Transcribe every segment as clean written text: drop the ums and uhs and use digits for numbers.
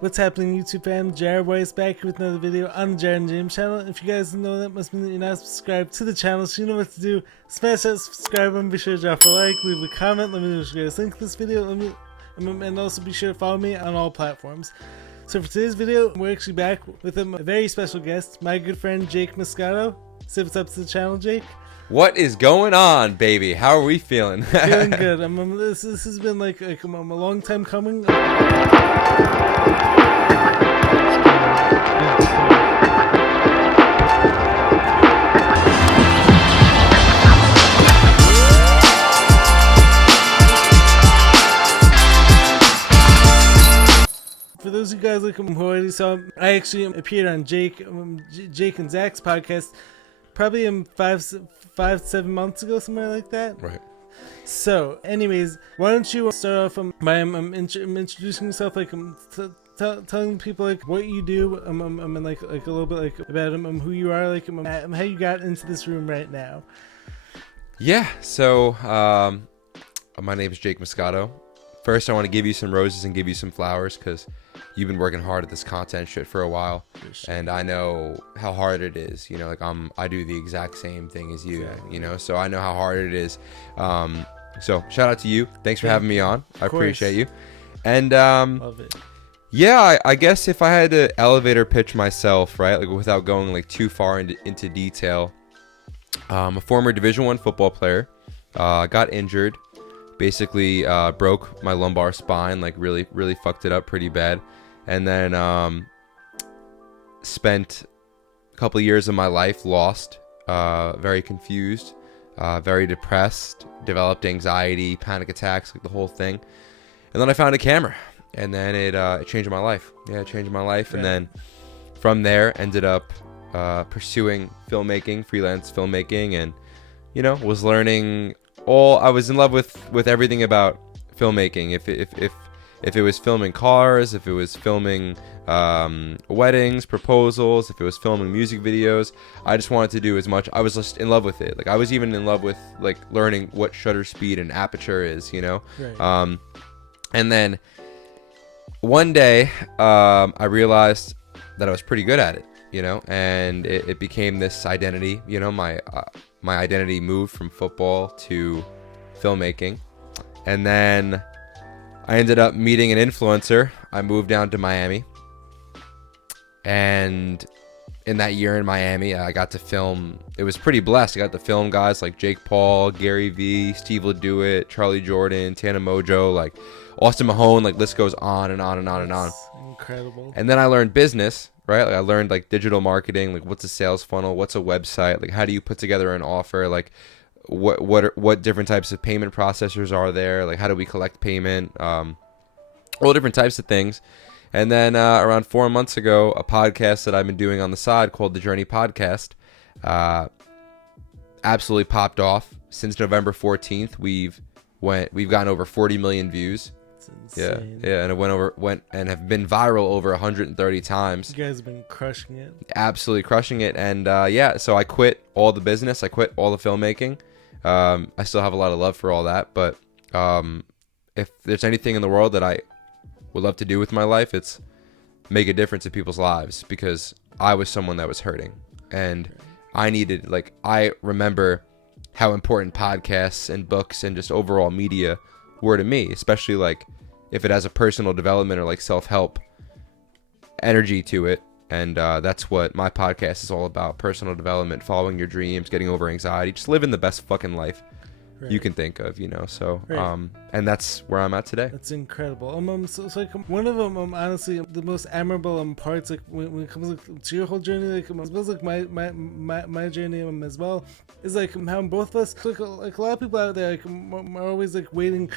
What's happening, YouTube fam? Jared Weiss back with another video on the Jared and James channel. If you guys don't know, that must mean that you're not subscribed to the channel, so you know what to do. Smash that subscribe button, be sure to drop a like, leave a comment, let me know what you guys think of this video, and also be sure to follow me on all platforms. So for today's video, we're actually back with a very special guest, my good friend Jake Moscato. Say what's up to the channel, Jake. What is going on, baby? How are we feeling? Feeling good. This has been like a long time coming. For those of you guys who already saw, I actually appeared on Jake and Zach's podcast probably in 5-7 months ago, somewhere like that. Right. So, anyways, why don't you start off by introducing yourself, like telling people like what you do, and like a little bit like about who you are, like how you got into this room right now. Yeah. So, my name is Jake Moscato. First, I want to give you some roses and give you some flowers because you've been working hard at this content shit for a while, and I know how hard it is. You know, like I do the exact same thing as you. Exactly. You know, so I know how hard it is. So shout out to you. Thanks for having me on. I appreciate you. And love it. Yeah, I guess if I had to elevator pitch myself, right, like without going like too far into detail, I'm a former Division I football player. Got injured. Basically broke my lumbar spine, like really fucked it up pretty bad, and then spent a couple of years of my life lost, very confused, very depressed, developed anxiety, panic attacks, like the whole thing. And then I found a camera, and then it changed my life. Yeah, it changed my life. And then from there ended up pursuing filmmaking, freelance filmmaking, and was learning I was in love with everything about filmmaking. If it was filming cars, if it was filming weddings, proposals, if it was filming music videos, I just wanted to do as much. I was just in love with it. Like I was even in love with like learning what shutter speed and aperture is, Right. And then one day I realized that I was pretty good at it, and it became this identity. My identity moved from football to filmmaking, and then I ended up meeting an influencer. I moved down to Miami, and in that year in Miami, I got to film. It was pretty blessed. I got to film guys like Jake Paul, Gary Vee, Steve LaDuit, Charlie Jordan, Tana Mojo, like Austin Mahone, like list goes on and on and on and on. Incredible. And then I learned business. Right, like I learned like digital marketing, like what's a sales funnel, what's a website, like how do you put together an offer, like what different types of payment processors are there, like how do we collect payment, all different types of things. And then around 4 months ago, a podcast that I've been doing on the side called The Journey Podcast absolutely popped off. Since November 14th, we've gotten over 40 million views. Yeah, and it went and have been viral over 130 times. You guys have been crushing it. Absolutely crushing it. And so I quit all the business. I quit all the filmmaking. I still have a lot of love for all that, but if there's anything in the world that I would love to do with my life, it's make a difference in people's lives, because I was someone that was hurting, and I remember how important podcasts and books and just overall media were to me, especially like if it has a personal development or like self-help energy to it. And that's what my podcast is all about: personal development, following your dreams, getting over anxiety, just living the best fucking life you can think of, so and that's where I'm at today. That's incredible. So like one of them, honestly, the most admirable parts, like when it comes to your whole journey, like as well as like my journey as well, is like how both of us, like a lot of people out there, like are always like waiting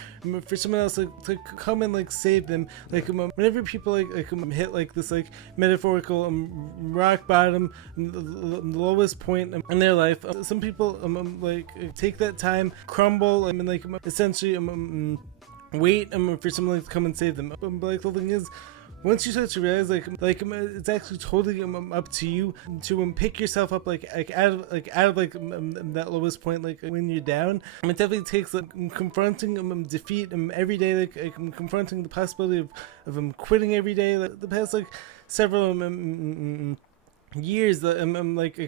for someone else like to come and like save them. Like whenever people like hit like this like metaphorical rock bottom, the lowest point in their life, some people like take that time, crumble, and essentially wait for someone to come and save them. But like the thing is, once you start to realize it's actually totally up to you to pick yourself up out of that lowest point, like when you're down. It definitely takes confronting defeat every day, confronting the possibility of quitting every day. The past several years that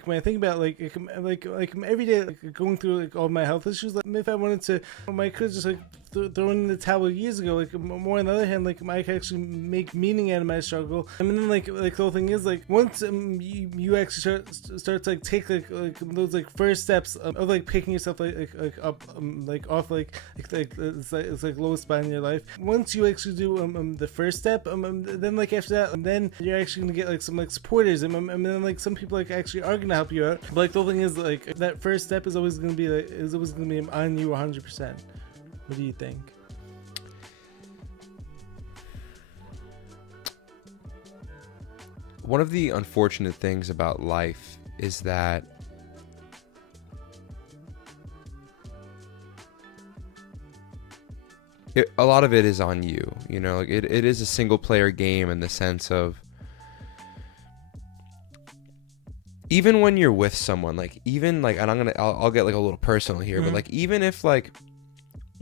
when I think about every day going through all my health issues, if I wanted to, I could just throw in the towel years ago. More on the other hand, I could actually make meaning out of my struggle. And then the whole thing is once you actually start to take those first steps of picking yourself up off it's lowest spot in your life. Once you actually do the first step, then after that, then you're actually gonna get some supporters, and then some people actually are gonna help you out. But the whole thing is that first step is always gonna be on you 100%. What do you think? One of the unfortunate things about life is that a lot of it is on you. You know, it is a single player game in the sense of, even when you're with someone, and I'll get a little personal here, but even if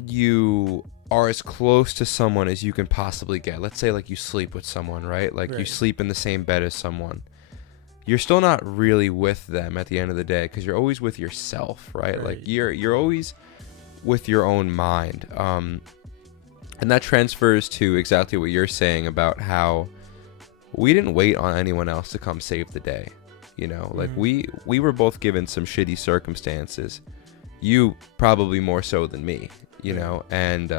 you are as close to someone as you can possibly get, let's say you sleep with someone, right? You sleep in the same bed as someone, you're still not really with them at the end of the day, because you're always with yourself, right? You're always with your own mind, and that transfers to exactly what you're saying about how we didn't wait on anyone else to come save the day. You know, we were both given some shitty circumstances, you probably more so than me, you know, and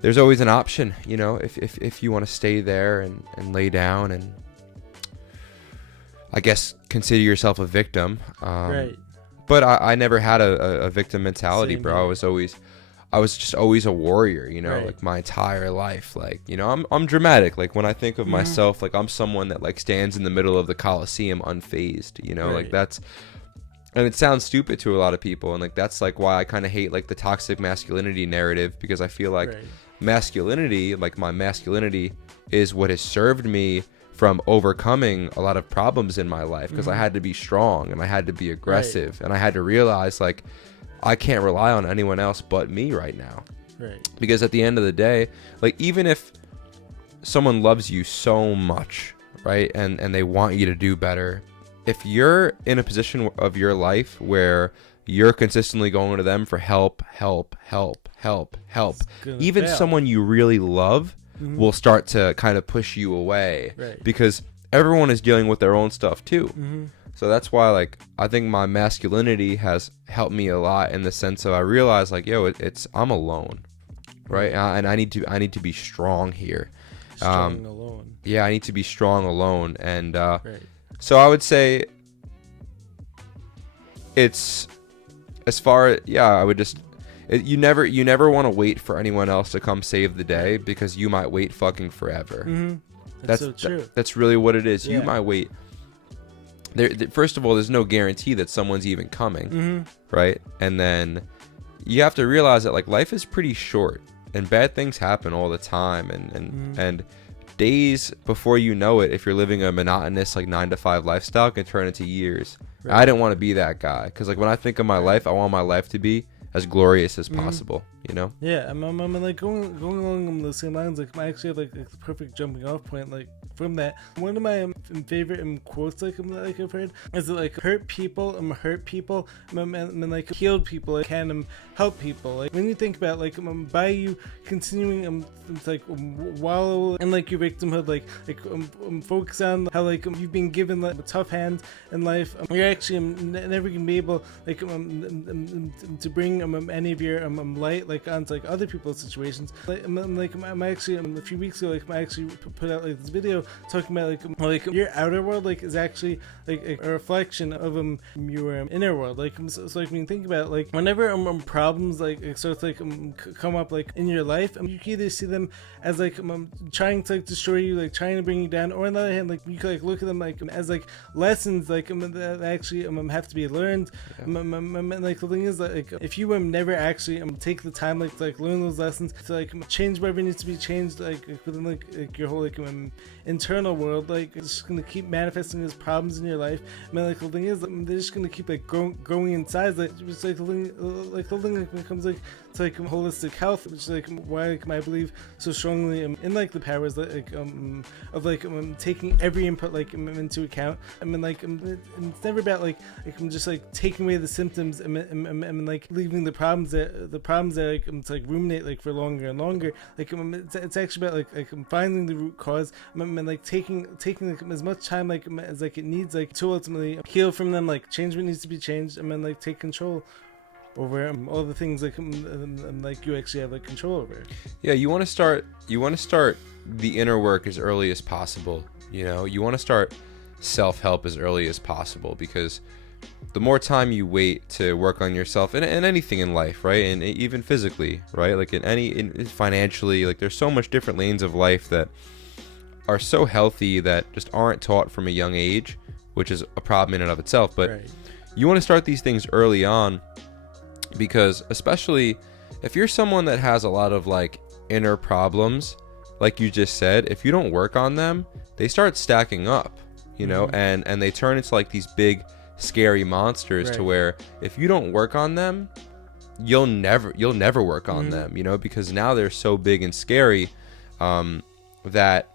there's always an option, you know, if you want to stay there and lay down and, I guess, consider yourself a victim. Right. But I never had a victim mentality, Same bro. here. I was just always a warrior, you know, Right. my entire life. You know, I'm dramatic. When I think of myself, I'm someone that stands in the middle of the Coliseum unfazed, you know, Right. that's, and it sounds stupid to a lot of people. And that's why I kind of hate the toxic masculinity narrative, because I feel Right. masculinity, my masculinity is what has served me from overcoming a lot of problems in my life, because I had to be strong and I had to be aggressive, and I had to realize I can't rely on anyone else but me right now. Right. Because at the end of the day, even if someone loves you so much, right, and they want you to do better, if you're in a position of your life where you're consistently going to them for help, even fail. someone you really love will start to kind of push you away, Right. because everyone is dealing with their own stuff too. So that's why I think my masculinity has helped me a lot, in the sense of I realize I'm alone, right? And I need to be strong here. Strong alone. Yeah, I need to be strong alone, and Right. so I would say it's as far, I would just, you never want to wait for anyone else to come save the day, because you might wait fucking forever. That's so true. That's really what it is. Yeah. You might wait. First of all, there's no guarantee that someone's even coming, right? And then you have to realize that life is pretty short, and bad things happen all the time, and days before you know it, if you're living a monotonous 9-to-5 lifestyle, can turn into years. Right. I didn't want to be that guy, because when I think of my life, I want my life to be as glorious as possible, you know? Yeah, I'm going along the same lines. I actually have the perfect jumping off point from that. One of my favorite quotes I've heard is that hurt people, hurt people, and healed people can help people. When you think about by you continuing wallow in your victimhood, focus on how you've been given a tough hand in life, you're actually never gonna be able to bring any of your light onto other people's situations. I'm actually a few weeks ago I actually put out this video talking about your outer world is actually a reflection of your inner world. So when you think about whenever problems sort of come up in your life, you can either see them as trying to destroy you, trying to bring you down, or on the other hand you can look at them as lessons that actually have to be learned. The thing is if you never actually take the time like learn those lessons to like change whatever needs to be changed like within like your whole like internal world. Like it's just gonna keep manifesting as problems in your life. I mean, like the thing is they're just gonna keep like growing in size. Like it's like the thing like when it comes like to like holistic health, which is like why like I believe so strongly in like the powers like of like taking every input like into account. I mean, like it's never about like I'm just like taking away the symptoms and like leaving the problems that like it's like ruminate like for longer and longer. Like it's actually about like finding the root cause and like taking like as much time like as like it needs like to ultimately heal from them, like change what needs to be changed, and then like take control over all the things like like you actually have like control over. Yeah, you want to start the inner work as early as possible. You know, you want to start self-help as early as possible, because the more time you wait to work on yourself and anything in life, right, and even physically, right, like in financially, like there's so much different lanes of life that are so healthy that just aren't taught from a young age, which is a problem in and of itself. But right. You want to start these things early on, because especially if you're someone that has a lot of like inner problems, like you just said, if you don't work on them, they start stacking up, you know, and they turn into like these big scary monsters, right, to where if you don't work on them, you'll never work on them, you know, because now they're so big and scary that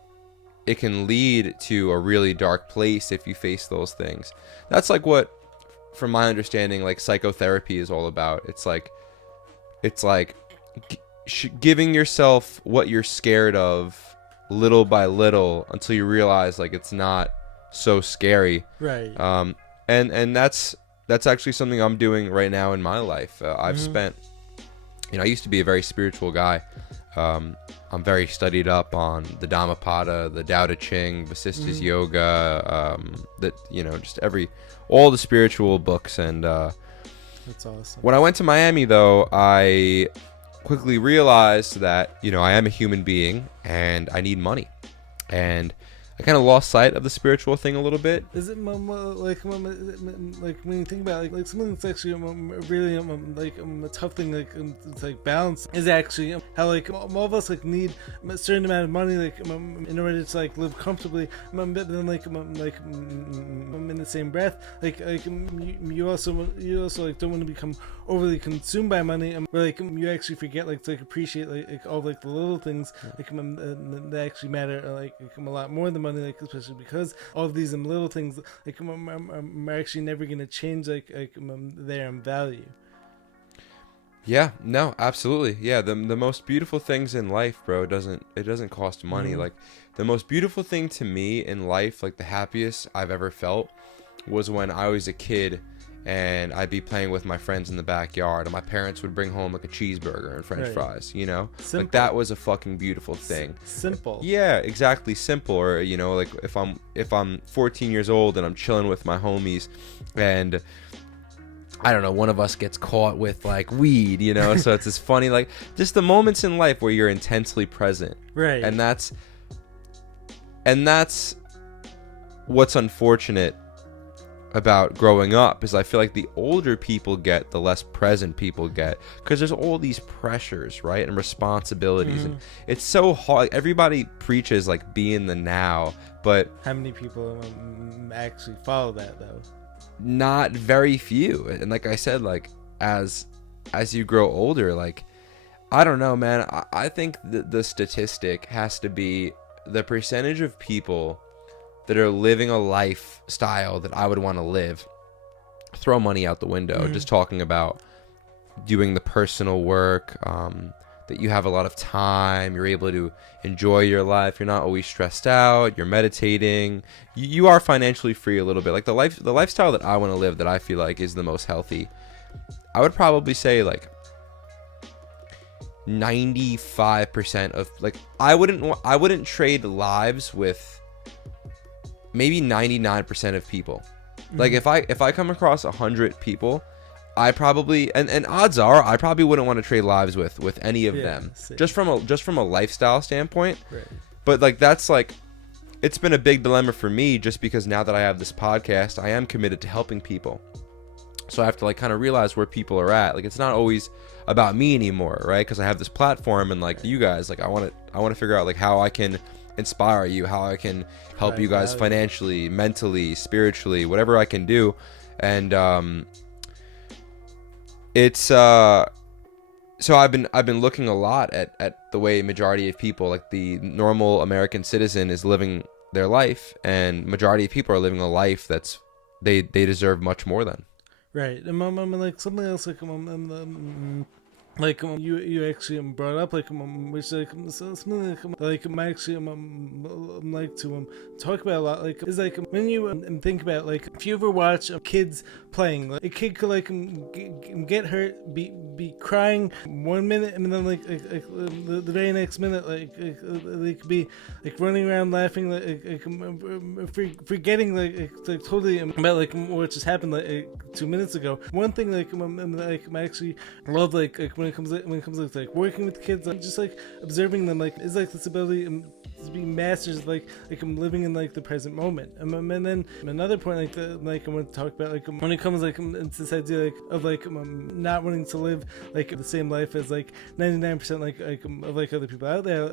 it can lead to a really dark place if you face those things. That's like what, from my understanding, like psychotherapy is all about. It's like giving yourself what you're scared of little by little until you realize like it's not so scary, right? And that's actually something I'm doing right now in my life. I've spent, you know, I used to be a very spiritual guy. I'm very studied up on the Dhammapada, the Tao Te Ching, Vasista's yoga, that, you know, just all the spiritual books. And that's awesome. When I went to Miami, though, I quickly realized that, you know, I am a human being and I need money. And I kind of lost sight of the spiritual thing a little bit. Is it like when you think about like something that's actually really a tough thing, like it's like balance, is actually how like all of us like need a certain amount of money like in order to like live comfortably, but then like in the same breath like you also like don't want to become overly consumed by money, where like you actually forget like to like appreciate like all like the little things like that actually matter like a lot more than money, like especially because all of these little things like are actually never going to change like their value. Yeah, no, absolutely. Yeah, the most beautiful things in life, bro, it doesn't cost money. Like the most beautiful thing to me in life, like the happiest I've ever felt, was when I was a kid and I'd be playing with my friends in the backyard and my parents would bring home like a cheeseburger and french fries, you know? Simple. Like that was a fucking beautiful thing. Simple. Yeah, exactly, simple. Or, you know, like if I'm 14 years old and I'm chilling with my homies and I don't know, one of us gets caught with like weed, you know? So it's this funny, like just the moments in life where you're intensely present. Right. And that's what's unfortunate about growing up, is I feel like the older people get, the less present people get, because there's all these pressures, right, and responsibilities, and it's so hard. Like, everybody preaches like be in the now, but how many people actually follow that though? Not very few. And like I said, like as you grow older, like I don't know, man, I think the statistic has to be the percentage of people that are living a lifestyle that I would want to live. Throw money out the window. Just talking about doing the personal work, that you have a lot of time, you're able to enjoy your life, you're not always stressed out, you're meditating, you are financially free a little bit. Like the lifestyle that I want to live, that I feel like is the most healthy, I would probably say like 95% of, like, I wouldn't trade lives with maybe 99% of people. Like if I come across 100 people, I probably, and odds are I probably wouldn't want to trade lives with any of them, just from a lifestyle standpoint. Right. But like that's like, it's been a big dilemma for me, just because now that I have this podcast, I am committed to helping people. So I have to like kind of realize where people are at. Like it's not always about me anymore, right? Because I have this platform, and like you guys, like I want to figure out like how I can inspire you, how I can help you guys financially, mentally, spiritually, whatever I can do. And it's so I've been looking a lot at the way majority of people, like the normal American citizen, is living their life, and majority of people are living a life that's they deserve much more than. Right. Like something else like you actually brought up which like something like I actually like to talk about a lot, like is like when you think about like if you ever watch kids playing, like a kid could like get hurt, be crying 1 minute, and then like the very next minute they could be like running around laughing, forgetting like totally about like what just happened like 2 minutes ago. One thing like I actually love like when it comes to like working with kids, like just like observing them, like is like this ability to be masters, like I'm living in like the present moment. And then another point like I want to talk about, like when it comes like into this idea like of like not wanting to live like the same life as like 99% like of like other people out there.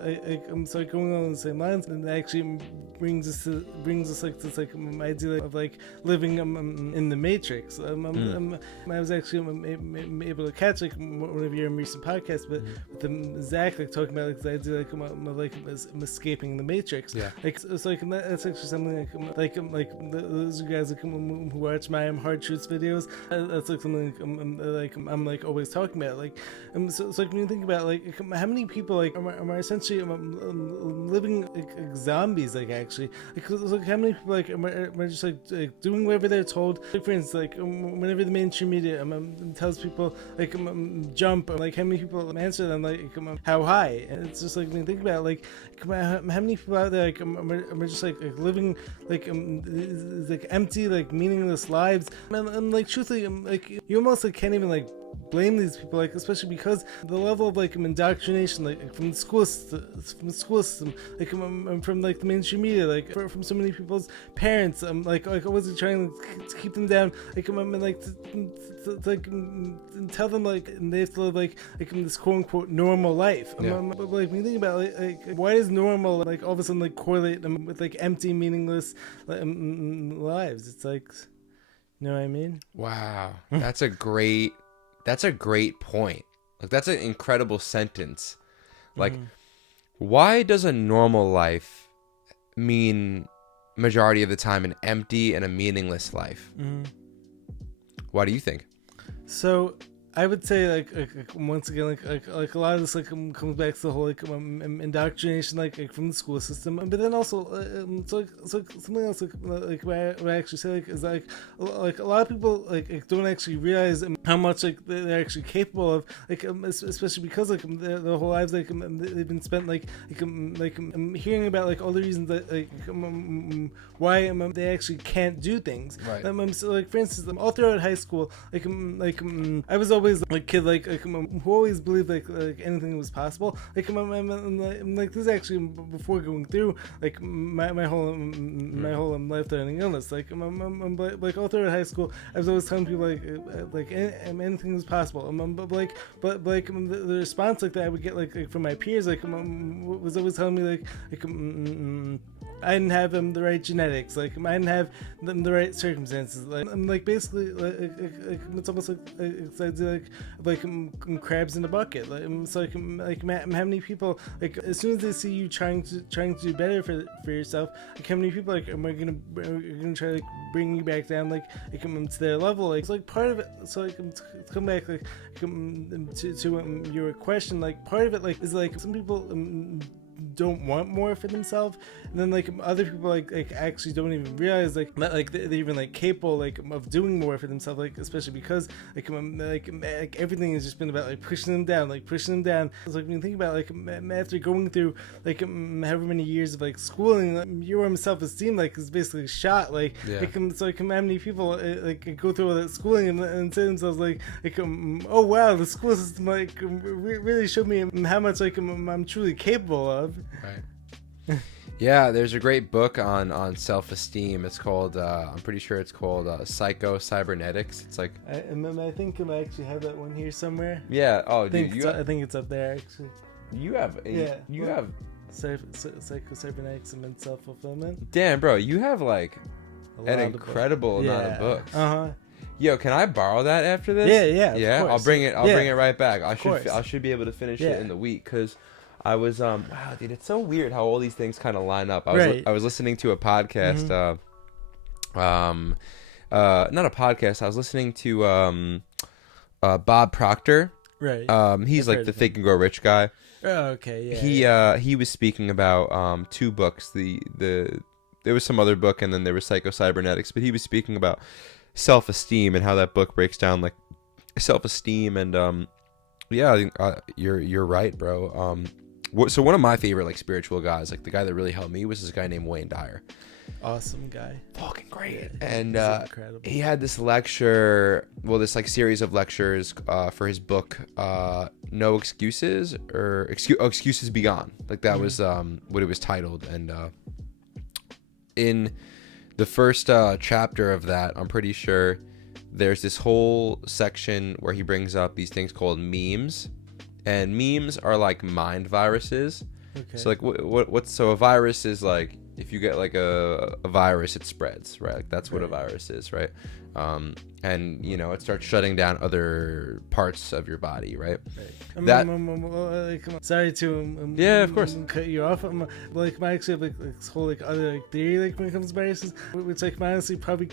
I'm so going on the same lines, and that actually brings us like this like idea of like living in the Matrix. I was actually able to catch like one of your recent podcasts, but with them Zach like talking about like the idea like I'm escaping the Matrix. Yeah. Like so like that's actually something like those guys like, who watch my Hard Truths videos. That's like something I'm like always talking about. Like so like when you think about like how many people like are essentially living like zombies, like actually like how many people like are just like doing whatever they're told. Like, for instance, like whenever the mainstream media tells people like jump, like how many people answer them like how high, and it's just like when you think about like how many people out there like are just like living like empty, like meaningless lives, and like truthfully like you almost like can't even like blame these people, like especially because the level of like indoctrination like from the school system like from like the mainstream media, like from so many people's parents, like always trying to keep them down, like like to like tell them like they have to live like this quote unquote normal life. But like when you think about like why does normal like all of a sudden like correlate them with like empty meaningless lives? It's like, you know what I mean? Wow, that's a great point. Like that's an incredible sentence. Like why does a normal life mean majority of the time an empty and a meaningless life? Why do you think? So I would say like once again like a lot of this like comes back to the whole like indoctrination like from the school system, but then also so something else like what I actually say like is like a lot of people like don't actually realize how much like they're actually capable of, like especially because like their whole lives like they've been spent like hearing about like all the reasons that like why they actually can't do things. Right. So like for instance, all throughout high school I was always like kid like who always believed like anything was possible. Like like this is actually before going through like my whole life-threatening illness. Like like all throughout high school, I was always telling people like anything was possible. But the response like that I would get like from my peers like was always telling me like I didn't have the right genetics, like I didn't have the right circumstances. Like I'm like basically like it's almost like crabs in a bucket. Like so like how many people like as soon as they see you trying to do better for yourself, like how many people like are gonna try to like bring you back down like to their level. Like it's like part of it. So like to come back like to your question, like part of it like is like some people don't want more for themselves, and then like other people like actually don't even realize like that like they're even like capable like of doing more for themselves, like especially because like everything has just been about like pushing them down. It's like when you think about like after going through like however many years of like schooling, your self-esteem like is basically shot. Like so like how many people like go through all that schooling and say to themselves like oh wow, the school system like really showed me how much like I'm truly capable of. Right. Yeah, there's a great book on self-esteem. It's called I'm pretty sure it's called Psycho-Cybernetics. It's like I think I actually have that one here somewhere. yeah. Oh, I think it's up there actually. You have Psycho-Cybernetics and self-fulfillment. Damn, bro, you have like an incredible amount of books. Yo, can I borrow that after this? Yeah. I'll bring it. I'll bring it right back. I should be able to finish it Yeah. in the week because I was wow, dude, it's so weird how all these things kind of line up. I was listening to a podcast. Not a podcast. I was listening to Bob Proctor. Right. He's like the Think and Grow Rich guy. Oh, okay. Yeah. He was speaking about two books. There was some other book, and then there was Psycho-Cybernetics, but he was speaking about self-esteem and how that book breaks down like self-esteem and yeah, I think, you're right, bro. So one of my favorite like spiritual guys, like the guy that really helped me, was this guy named Wayne Dyer. Awesome guy. Fucking great. Yeah, and incredible. he had this lecture, this like series of lectures for his book No Excuses, or Excuses Be Gone. Like that was what it was titled. And in the first chapter of that, I'm pretty sure there's this whole section where he brings up these things called memes. And memes are like mind viruses. Okay. So like what's a virus is like, if you get like a virus, it spreads, right? Like that's what a virus is, right? And you know, it starts shutting down other parts of your body, right? Sorry to yeah, of course, cut you off. I actually have like this whole like other like theory like when it comes to viruses, which like honestly probably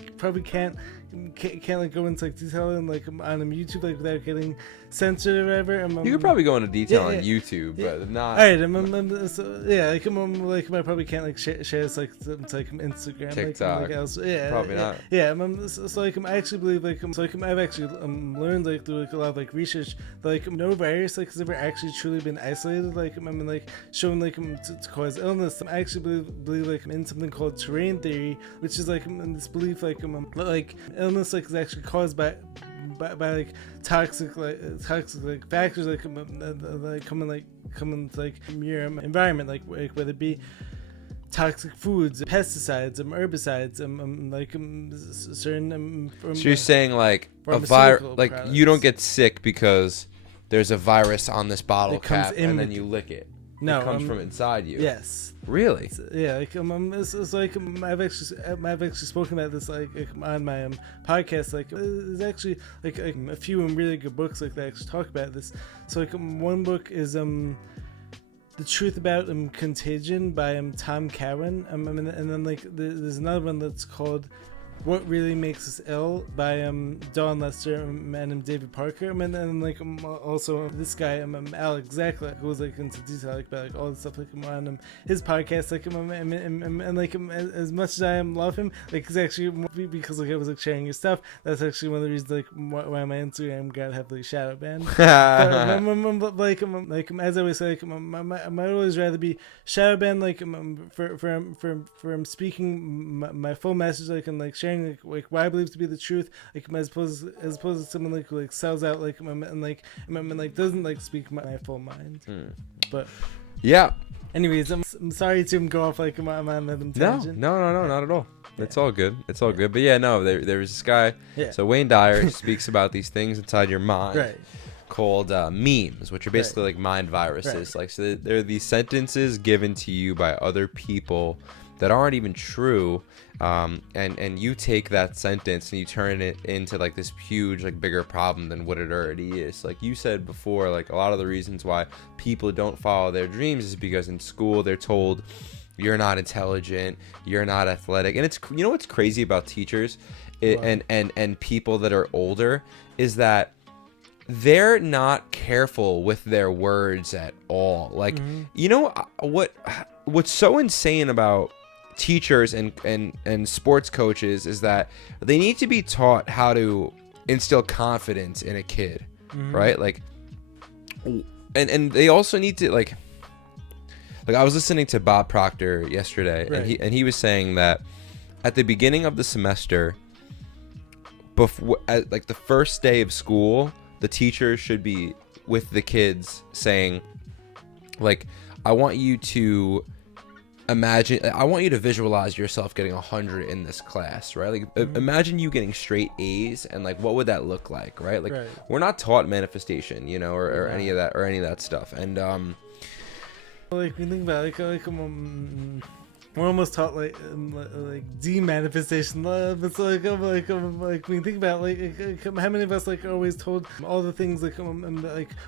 can't like go into like detail and like on YouTube like without getting censored or whatever. You could probably go into detail on YouTube, but not. All right, so, yeah, I probably can't like share this like to like Instagram, TikTok, like else. Yeah, probably not. Yeah, so like I actually believe like I've actually learned like through like a lot of like research that like no virus like has ever actually truly been isolated like shown like to cause illness. I actually believe like in something called terrain theory, which is like this belief like illness like is actually caused by like toxic factors like come in like your environment, like whether it be toxic foods, pesticides, herbicides, certain. So you're saying like a virus, like products. You don't get sick because there's a virus on this bottle cap, and then you lick it. No, it comes from inside you. Yes. Really? Yeah. Like it's like I've actually spoken about this like on my podcast. Like there's actually like a few really good books like that actually talk about this. So like one book is The Truth About Contagion by Tom Cowan. And then like there's another one that's called What Really Makes Us Ill by Dawn Lester and David Parker. And then like also this guy Alex Zach goes like into detail like about like all the stuff like on his podcast like and like as much as I love him, like it's actually because like I was like sharing your stuff. That's actually one of the reasons like why my Instagram got heavily shadow banned. But like as I always say, like I might always rather be shadow banned like for speaking my full message like and like sharing like what I believe to be the truth, like as opposed to someone like who like sells out like and doesn't like speak my full mind. But yeah. Anyways, I'm sorry to go off like on that tangent. No, not at all. It's all good. It's all good. But yeah, no, there was this guy. Yeah. So Wayne Dyer speaks about these things inside your mind. Right. Called memes, which are basically like mind viruses. Like, so they're these sentences given to you by other people that aren't even true, and you take that sentence and you turn it into like this huge like bigger problem than what it already is. Like you said before, like a lot of the reasons why people don't follow their dreams is because in school they're told you're not intelligent, you're not athletic. And it's, you know what's crazy about teachers and people that are older is that they're not careful with their words at all. Like, you know what's so insane about teachers and sports coaches is that they need to be taught how to instill confidence in a kid, right? Like, and they also need to like I was listening to Bob Proctor yesterday, and he was saying that at the beginning of the semester, before like the first day of school, the teacher should be with the kids saying, like, I want you to imagine, I want you to visualize yourself getting 100 in this class, right? Like imagine you getting straight A's, and like what would that look like, right? Like we're not taught manifestation, you know, or any of that stuff. And like we think about we're almost taught like demanifestation love. It's like when you think about how many of us like are always told all the things like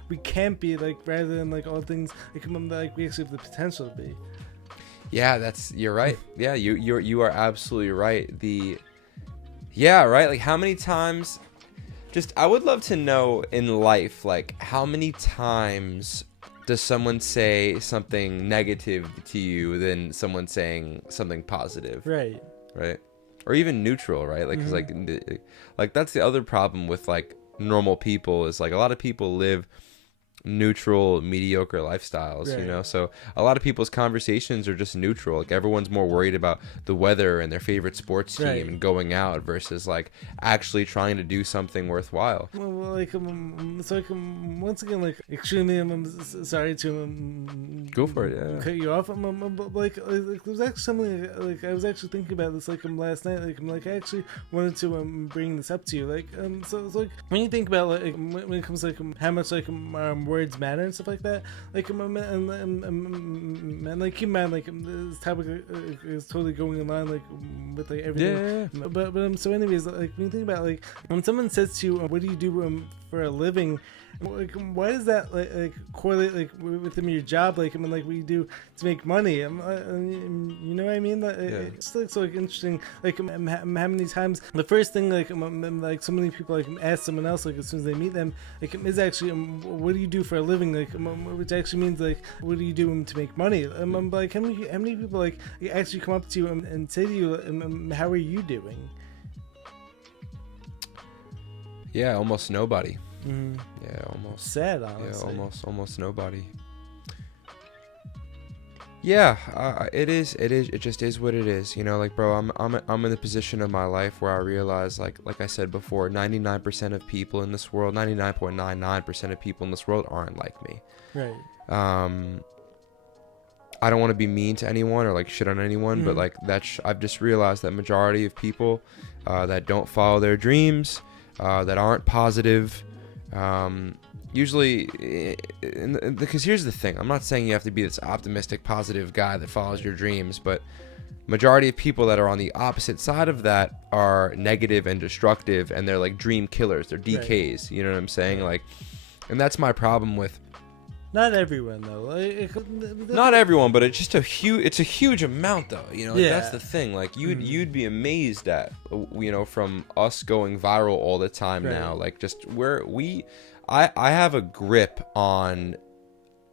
we can't be, like, rather than like all the things like we actually have the potential to be. Yeah, you're right. Yeah, you are absolutely right. Right? Like how many times, I would love to know in life, like how many times does someone say something negative to you than someone saying something positive? Right. Or even neutral, right? Like, 'cause like that's the other problem with like normal people, is like a lot of people live neutral, mediocre lifestyles, you know. So a lot of people's conversations are just neutral. Like everyone's more worried about the weather and their favorite sports team and going out versus like actually trying to do something worthwhile. Well, like so like once again, like extremely sorry to go for it. Yeah. Cut you off. But like there was actually something like I was actually thinking about this like last night. Like I actually wanted to bring this up to you. Like so it's like when you think about like when it comes to like how much like words matter and stuff like that, like and like keep in mind like this topic is totally going in line like with like everything. But so anyways, like when you think about like when someone says to you, what do you do for a living, like why does that like correlate like within your job, like like what you do to make money? You know what I mean? It's like so like interesting, like how many times the first thing like so many people like ask someone else like as soon as they meet them, like is actually what do you do for a living, like which actually means like what do you do to make money. Like how many people like actually come up to you and say to you, how are you doing? Yeah, almost nobody. Yeah, almost sad, honestly. Yeah, almost nobody. Yeah, it is. It just is what it is. You know, like, bro, I'm in the position of my life where I realize, like I said before, 99% of people in this world, 99.99% of people in this world aren't like me. Right. I don't want to be mean to anyone or like shit on anyone, but like I've just realized that majority of people that don't follow their dreams, that aren't positive. Usually, because here's the thing, I'm not saying you have to be this optimistic, positive guy that follows your dreams, but majority of people that are on the opposite side of that are negative and destructive, and they're like dream killers, they're DKs, you know what I'm saying? Like, and that's my problem with. Not everyone though. Not everyone, but it's just a huge amount though. You know, like, that's the thing. Like you'd be amazed at, you know, from us going viral all the time now. Like just where I have a grip on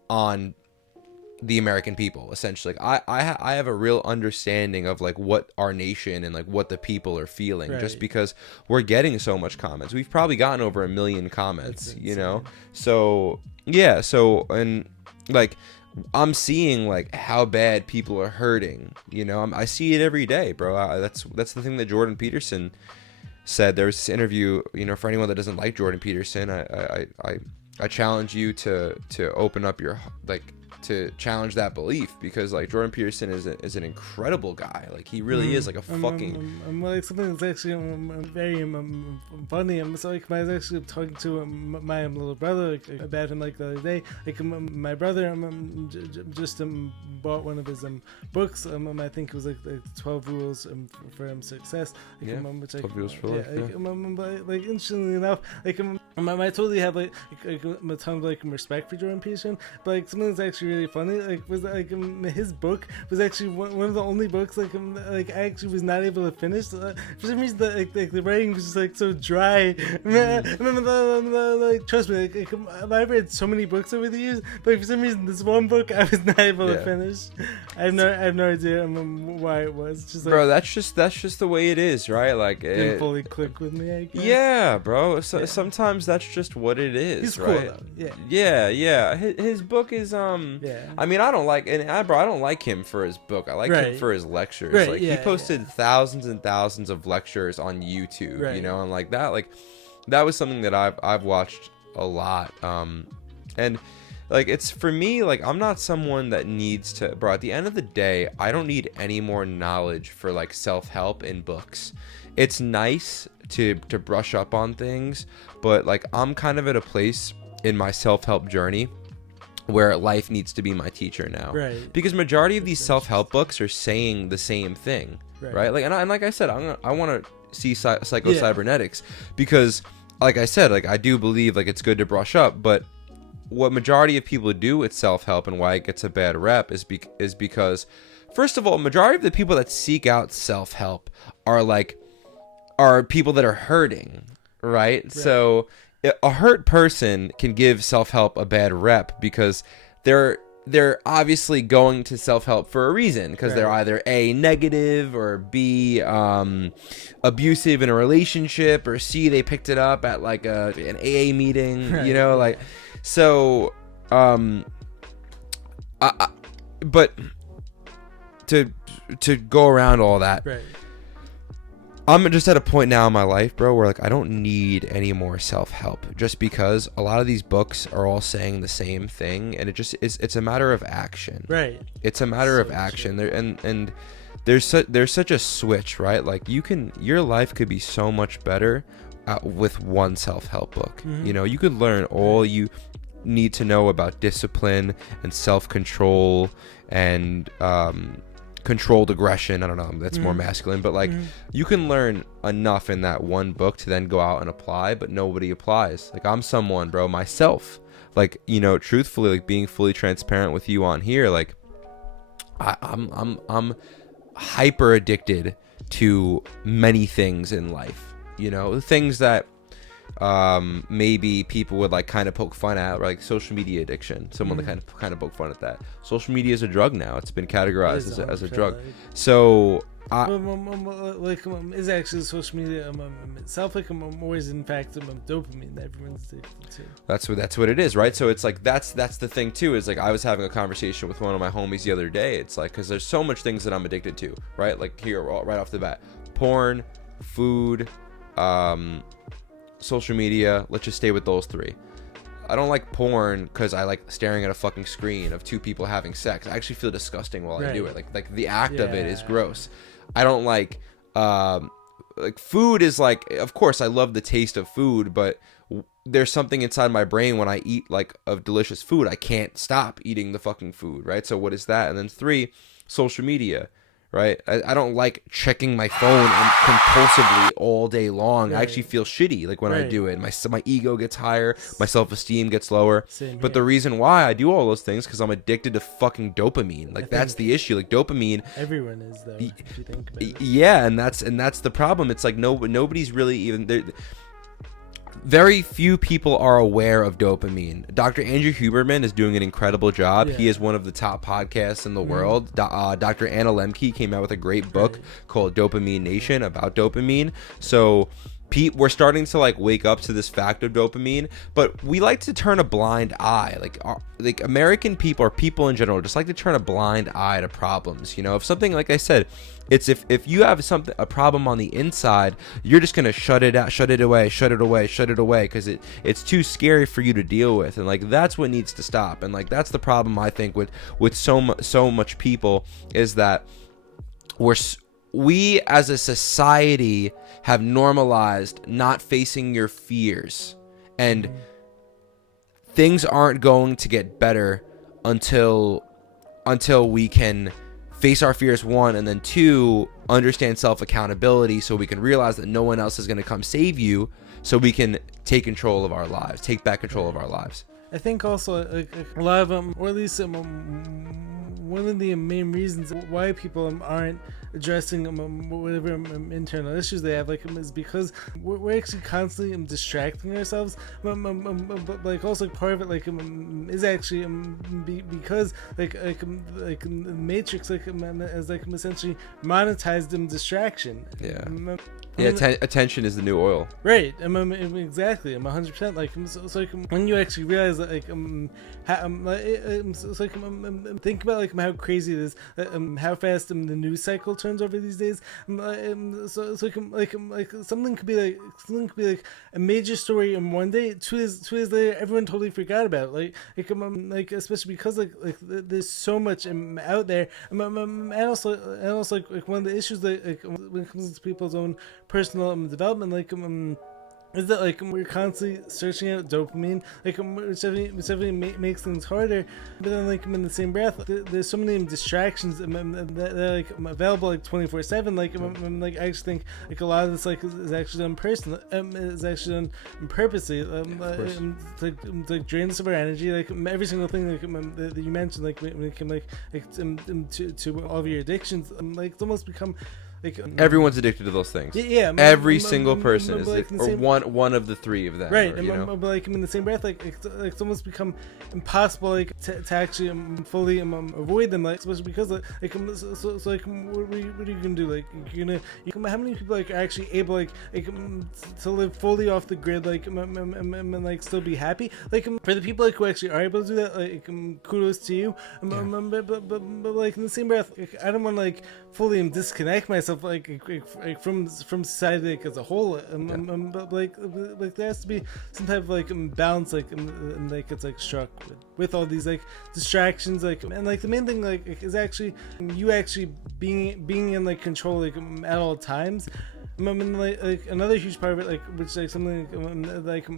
the American people, essentially. I have a real understanding of like what our nation and like what the people are feeling, just because we're getting so much comments. We've probably gotten over 1 million comments, you know. So yeah, and like I'm seeing like how bad people are hurting, you know. I see it every day, bro. That's the thing that Jordan Peterson said. There was this interview, you know, for anyone that doesn't like Jordan Peterson, I challenge you to open up your, like, to challenge that belief, because like Jordan Peterson is an incredible guy. Like he really is like a fucking like something that's actually very funny. So like I was actually talking to my little brother about him like the other day. Like my brother just bought one of his books. I think it was like 12 rules for success. Like, which 12 rules for life. Like interestingly enough, like I totally have like a ton of like respect for Jordan Peterson, but like something that's actually really funny like was like his book was actually one of the only books like I actually was not able to finish. For some reason the writing was just like so dry. Like trust me, like I've read so many books over the years, but for some reason this one book I was not able to finish. I have no idea why it was. Just like, bro, that's just the way it is, right? Like didn't fully click with me, I guess. Yeah, bro. Sometimes that's just what it is. He's right? Cool though. Yeah. His book is I mean, I don't like him for his book. I like him for his lectures. Like he posted thousands and thousands of lectures on YouTube, you know, and like that was something that I've watched a lot. And like, it's for me, like, I'm not someone that needs to, bro, at the end of the day, I don't need any more knowledge for like self-help in books. It's nice to brush up on things, but like, I'm kind of at a place in my self-help journey where life needs to be my teacher now, right? Because majority of these self-help books are saying the same thing, right? Like, and like I said, I want to see psycho-cybernetics, because like I said, like, I do believe like it's good to brush up, but what majority of people do with self-help and why it gets a bad rep is because, first of all, majority of the people that seek out self-help are people that are hurting, right? So a hurt person can give self-help a bad rep because they're obviously going to self-help for a reason, because they're either A, negative, or B, abusive in a relationship, or C, they picked it up at like an AA meeting, you know, like, so but to go around all that, I'm just at a point now in my life, bro, where like I don't need any more self-help, just because a lot of these books are all saying the same thing, and it's a matter of action. It's a matter of action. There and there's such a switch, right? Like, your life could be so much better with one self-help book. You know, you could learn all you need to know about discipline and self-control and controlled aggression. I don't know, that's more masculine, but like, you can learn enough in that one book to then go out and apply, but nobody applies. Like, I'm someone, bro, myself, like, you know, truthfully, like, being fully transparent with you on here, like, I'm hyper addicted to many things in life, you know, things that maybe people would like kind of poke fun at, like social media addiction. Someone that kind of poke fun at that. Social media is a drug now. It's been categorized as a drug. So is actually social media itself like or is in fact dopamine that everyone's addicted to? That's what it is, right? So it's like that's the thing too, is like, I was having a conversation with one of my homies the other day. It's like, because there's so much things that I'm addicted to, right? Like, here, right off the bat, porn, food, social media. Let's just stay with those three. I don't like porn because I like staring at a fucking screen of two people having sex. I actually feel disgusting while I do it. Like the act of it is gross. I don't like food is like, of course I love the taste of food, but there's something inside my brain when I eat like of delicious food, I can't stop eating the fucking food, right? So what is that? And then 3, social media. Right, I don't like checking my phone compulsively all day long. I actually feel shitty like when I do it. My ego gets higher, my self-esteem gets lower. But the reason why I do all those things because I'm addicted to fucking dopamine. Like, that's the issue. Like, dopamine. Everyone is though. If you think about it. Yeah, and that's the problem. It's like nobody's really even there. Very few people are aware of dopamine. Dr. Andrew Huberman is doing an incredible job. He is one of the top podcasts in the world. Dr. Anna Lemke came out with a great book called Dopamine Nation about dopamine. So we're starting to like wake up to this fact of dopamine, but we like to turn a blind eye. Like American people, or people in general, just like to turn a blind eye to problems. You know, if something, like I said, it's if you have a problem on the inside, you're just gonna shut it out, shut it away, because it's too scary for you to deal with, and like, that's what needs to stop. And like, that's the problem I think with so much people, is that we as a society have normalized not facing your fears, and things aren't going to get better until we can face our fears, 1, and then 2, understand self-accountability, so we can realize that no one else is going to come save you, so we can take back control of our lives. I think also a lot of them, or at least one of the main reasons why people aren't addressing whatever internal issues they have, is because we're actually constantly distracting ourselves. But like, also part of it is actually because Matrix as essentially monetized distraction. Yeah, attention is the new oil. Right, exactly. I'm 100%. Like, so like when you actually realize that, like, think about like how crazy it is, how fast the news cycle turns over these days. So like something could be like a major story in one day. 2 days later, everyone totally forgot about it. Like especially because like there's so much out there, and also like one of the issues that like when it comes to people's own personal development, like is that like we're constantly searching out dopamine, like which definitely makes things harder. But then like in the same breath, there's so many distractions that are like available like 24/7. Like I actually think like a lot of this like is actually done is actually done purposely. It's like drains us of our energy. Like every single thing like that you mentioned, like when it came like to all of your addictions, like it's almost become. Like, everyone's addicted to those things. Yeah, every single person is, like, or one of the three of them. Right, or, but like in the same breath, like it's almost become impossible, like to actually fully avoid them, like especially because like so like what are you gonna do? Like you're gonna how many people like are actually able like to live fully off the grid, like and like still be happy? Like for the people like who actually are able to do that, like kudos to you. But like in the same breath, like, I don't want to like fully disconnect myself like from society like, as a whole, but like there has to be some type of like balance, like and like it's like struck with all these like distractions, like, and like the main thing like is actually you actually being in like control like at all times. Like another huge part of it, like which like something like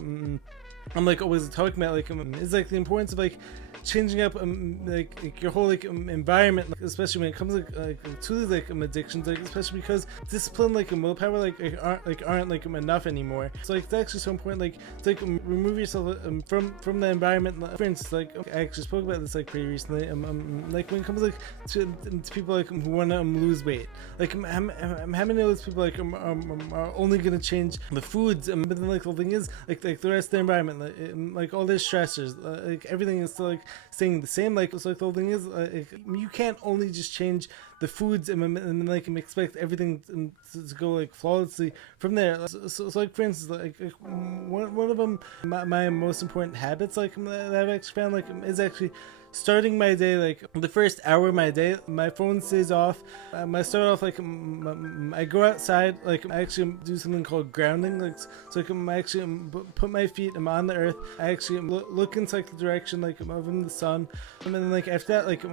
I'm like always talking about, like is like the importance of like changing up like your whole like environment, like, especially when it comes like to these like addictions, like especially because discipline like and willpower like aren't like enough anymore. So like it's actually so important like to like remove yourself from the environment. For instance, like I actually spoke about this like pretty recently, like when it comes like to people like who want to lose weight, like how many of those people like are only gonna change the foods, but then like the thing is like the rest of the environment, like all their stressors, like everything is still like staying the same. Like so like the whole thing is you can't only just change the foods and like expect everything to go like flawlessly from there. So like for instance, like one of them, my most important habits like that I've actually found like is actually starting my day, like the first hour of my day, my phone stays off. I start off like I go outside, like I actually do something called grounding, like so I actually put my feet on the earth. I actually look into like the direction like of the sun, and then like after that, like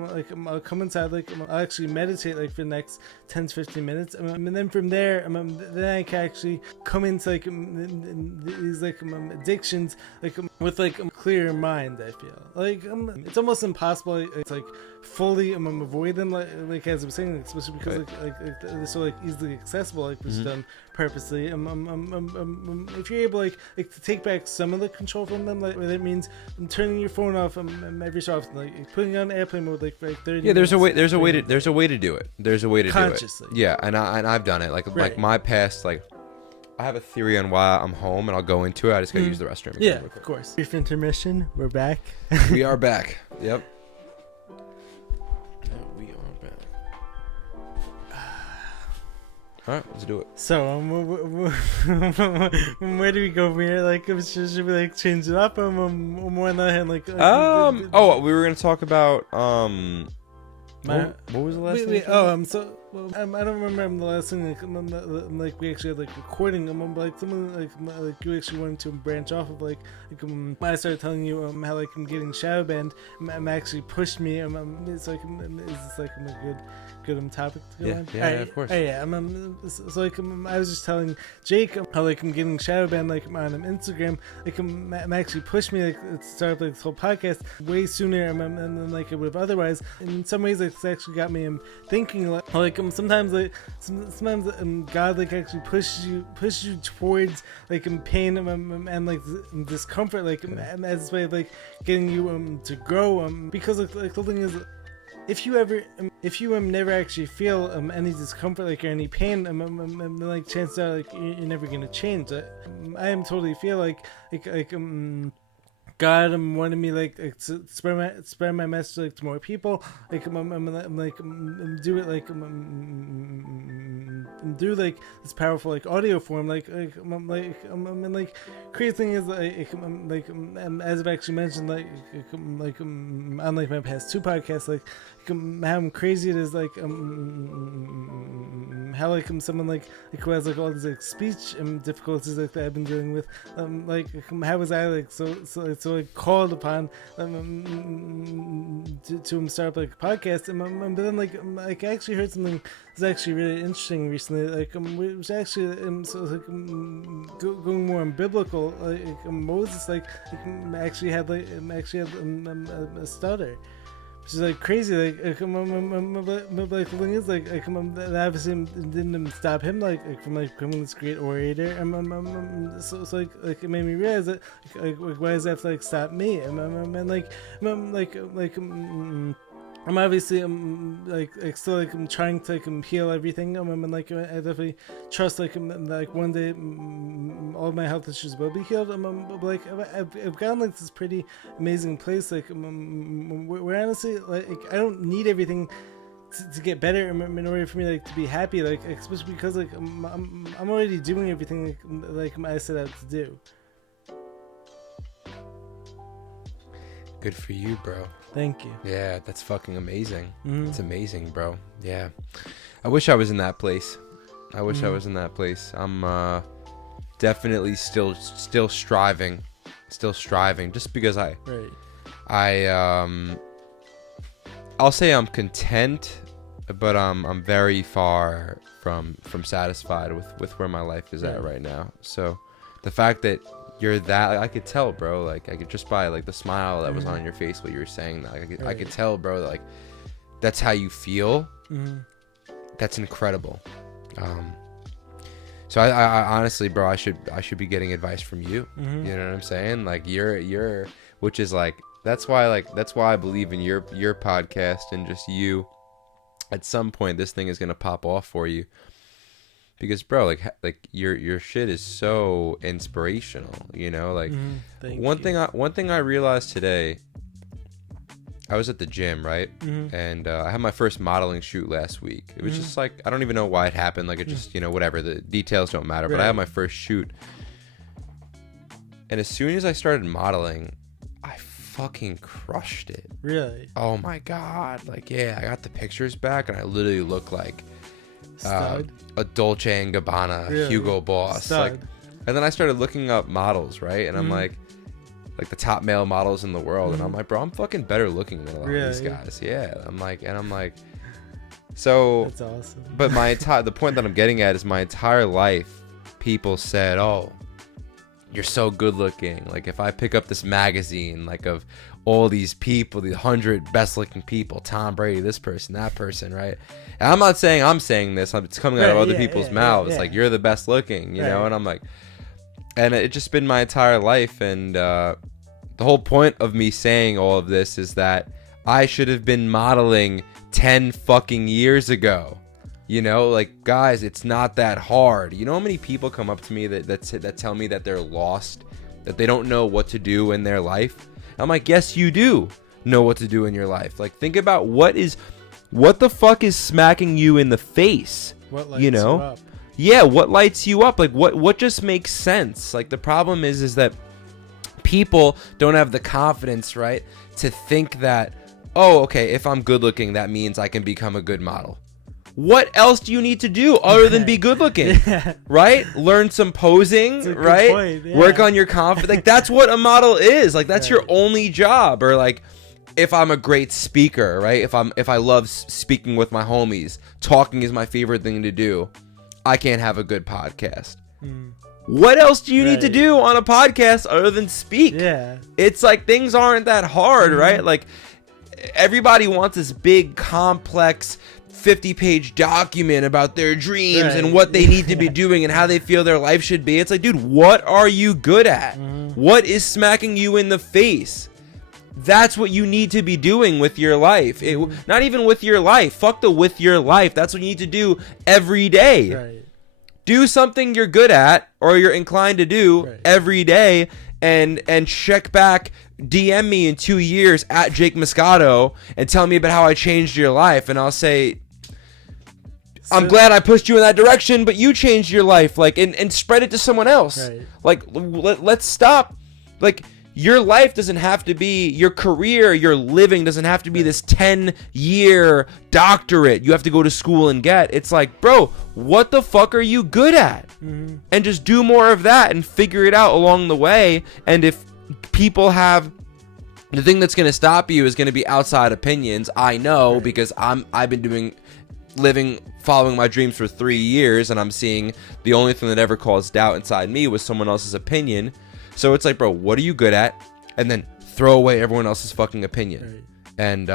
I'll come inside, like I'll actually meditate like for the next 10 to 15 minutes, and then from there, then I can actually come into like these like addictions like with like a clear mind. I feel like it's almost impossible it's like fully avoid them, like as I was saying, like, especially because like they're so like easily accessible, like which is done purposely. If you're able like to take back some of the control from them, like that means turning your phone off every so often, like putting on airplane mode like for like 30 yeah, there's minutes. a way to do it. There's a way to consciously do it. Yeah, and I've done it. Like my past, like I have a theory on why I'm home, and I'll go into it. I just gotta use the restroom. Yeah, of course. Brief intermission. We're back. We are back. Yep. We are back. All right, let's do it. So, where do we go from here? Like, should we like change it up? More on the other hand, like. Oh, we were gonna talk about what was the last thing? I don't remember the last thing like we actually had like recording like something like you actually wanted to branch off of like I started telling you how like I'm getting shadow banned, actually pushed me. It's like is this like a good topic to go on? Yeah, of course. So like I was just telling Jake how like I'm getting shadow banned like on Instagram, like actually pushed me like to start like this whole podcast way sooner than like it would have otherwise. In some ways, like it's actually got me thinking like sometimes God like actually pushes you towards like pain and like discomfort, like as a way of like getting you to grow, because like the thing is, if you never actually feel any discomfort like or any pain, like chances are like you're never gonna change. I am totally feel like God wanted me like to spread my message like to more people. Like I'm like do it like do like this powerful like audio form. Like crazy thing is as I've actually mentioned unlike my past 2 podcasts, like how crazy it is, like how like someone like who has like all these like speech difficulties like that I've been dealing with, like how was I like so like called upon to start up like a podcast, but then like I actually heard something that's actually really interesting recently, like which actually going more on biblical, like Moses actually had a stutter. Which is like crazy, like the thing is like that obviously didn't stop him from becoming this great orator. So like it made me realize that like why does that have to like stop me? I'm obviously still like I'm trying to like heal everything. And like I definitely trust like one day all of my health issues will be healed. But like I've gotten like this pretty amazing place. Like where honestly like I don't need everything to get better in order for me like to be happy. Like especially because like I'm already doing everything like I set out to do. Good for you, bro. Thank you. Yeah, that's fucking amazing. Mm-hmm. It's amazing, bro. Yeah. I wish I was in that place. I was in that place. I'm definitely still striving. Still striving. Just because I'll say I'm content, but I'm very far from satisfied with where my life is at right now. So the fact that you're that, like, I could tell, bro, like I could just by like the smile that was on your face what you were saying, like I could tell, bro, like that's how you feel. That's incredible. So I honestly, bro, I should be getting advice from you. You know what I'm saying? Like you're which is like that's why I believe in your podcast, and just you at some point this thing is gonna pop off for you. Because, bro, like your shit is so inspirational, you know. Like one thing I realized today, I was at the gym, right, and I had my first modeling shoot last week. It was just like I don't even know why it happened. Like it just whatever, the details don't matter. But I had my first shoot, and as soon as I started modeling, I fucking crushed it. Really? Oh my god! Like I got the pictures back, and I literally look like a Dolce and Gabbana Hugo Boss. Like, and then I started looking up models, right? And I'm like the top male models in the world, and I'm like, bro, I'm fucking better looking than a lot of these guys. Yeah, I'm like, so that's awesome. But the point that I'm getting at is my entire life, people said, oh, you're so good looking. Like if I pick up this magazine, like of all these people, the 100 best looking people, Tom Brady, this person, that person, right? And I'm not saying I'm saying this, it's coming out of other people's mouths. Like you're the best looking, you know? And I'm like, and it's just been my entire life. And the whole point of me saying all of this is that I should have been modeling 10 fucking years ago. You know, like, guys, it's not that hard. You know how many people come up to me that tell me that they're lost, that they don't know what to do in their life? I'm like, yes, you do know what to do in your life. Like, think about what the fuck is smacking you in the face? What lights you up? Yeah, what lights you up? Like, what just makes sense? Like, the problem is that people don't have the confidence, right, to think that, oh, okay, if I'm good looking, that means I can become a good model. What else do you need to do other than be good looking? Right? Learn some posing, right? Point, work on your confidence. Like that's what a model is. Like that's your only job. Or like if I'm a great speaker, right? If I love speaking with my homies, talking is my favorite thing to do, I can't have a good podcast. What else do you need to do on a podcast other than speak? Yeah. It's like things aren't that hard, right? Like everybody wants this big complex 50-page document about their dreams and what they need to be doing and how they feel their life should be. It's like, dude, what are you good at? What is smacking you in the face? That's what you need to be doing with your life. Not even with your life. Fuck the with your life. That's what you need to do every day. Right. Do something you're good at or you're inclined to do every day, and check back, DM me in 2 years at Jake Moscato and tell me about how I changed your life, and I'll say, I'm glad I pushed you in that direction, but you changed your life, like, and spread it to someone else. Right. Like, let's stop. Like, your life doesn't have to be, your career, your living doesn't have to be this 10-year doctorate you have to go to school and get. It's like, bro, what the fuck are you good at? Mm-hmm. And just do more of that and figure it out along the way. And if people have, the thing that's going to stop you is going to be outside opinions. I know, right. because I've been following my dreams for 3 years, and I'm seeing the only thing that ever caused doubt inside me was someone else's opinion. So it's like, bro, what are you good at? And then throw away everyone else's fucking opinion. Right. And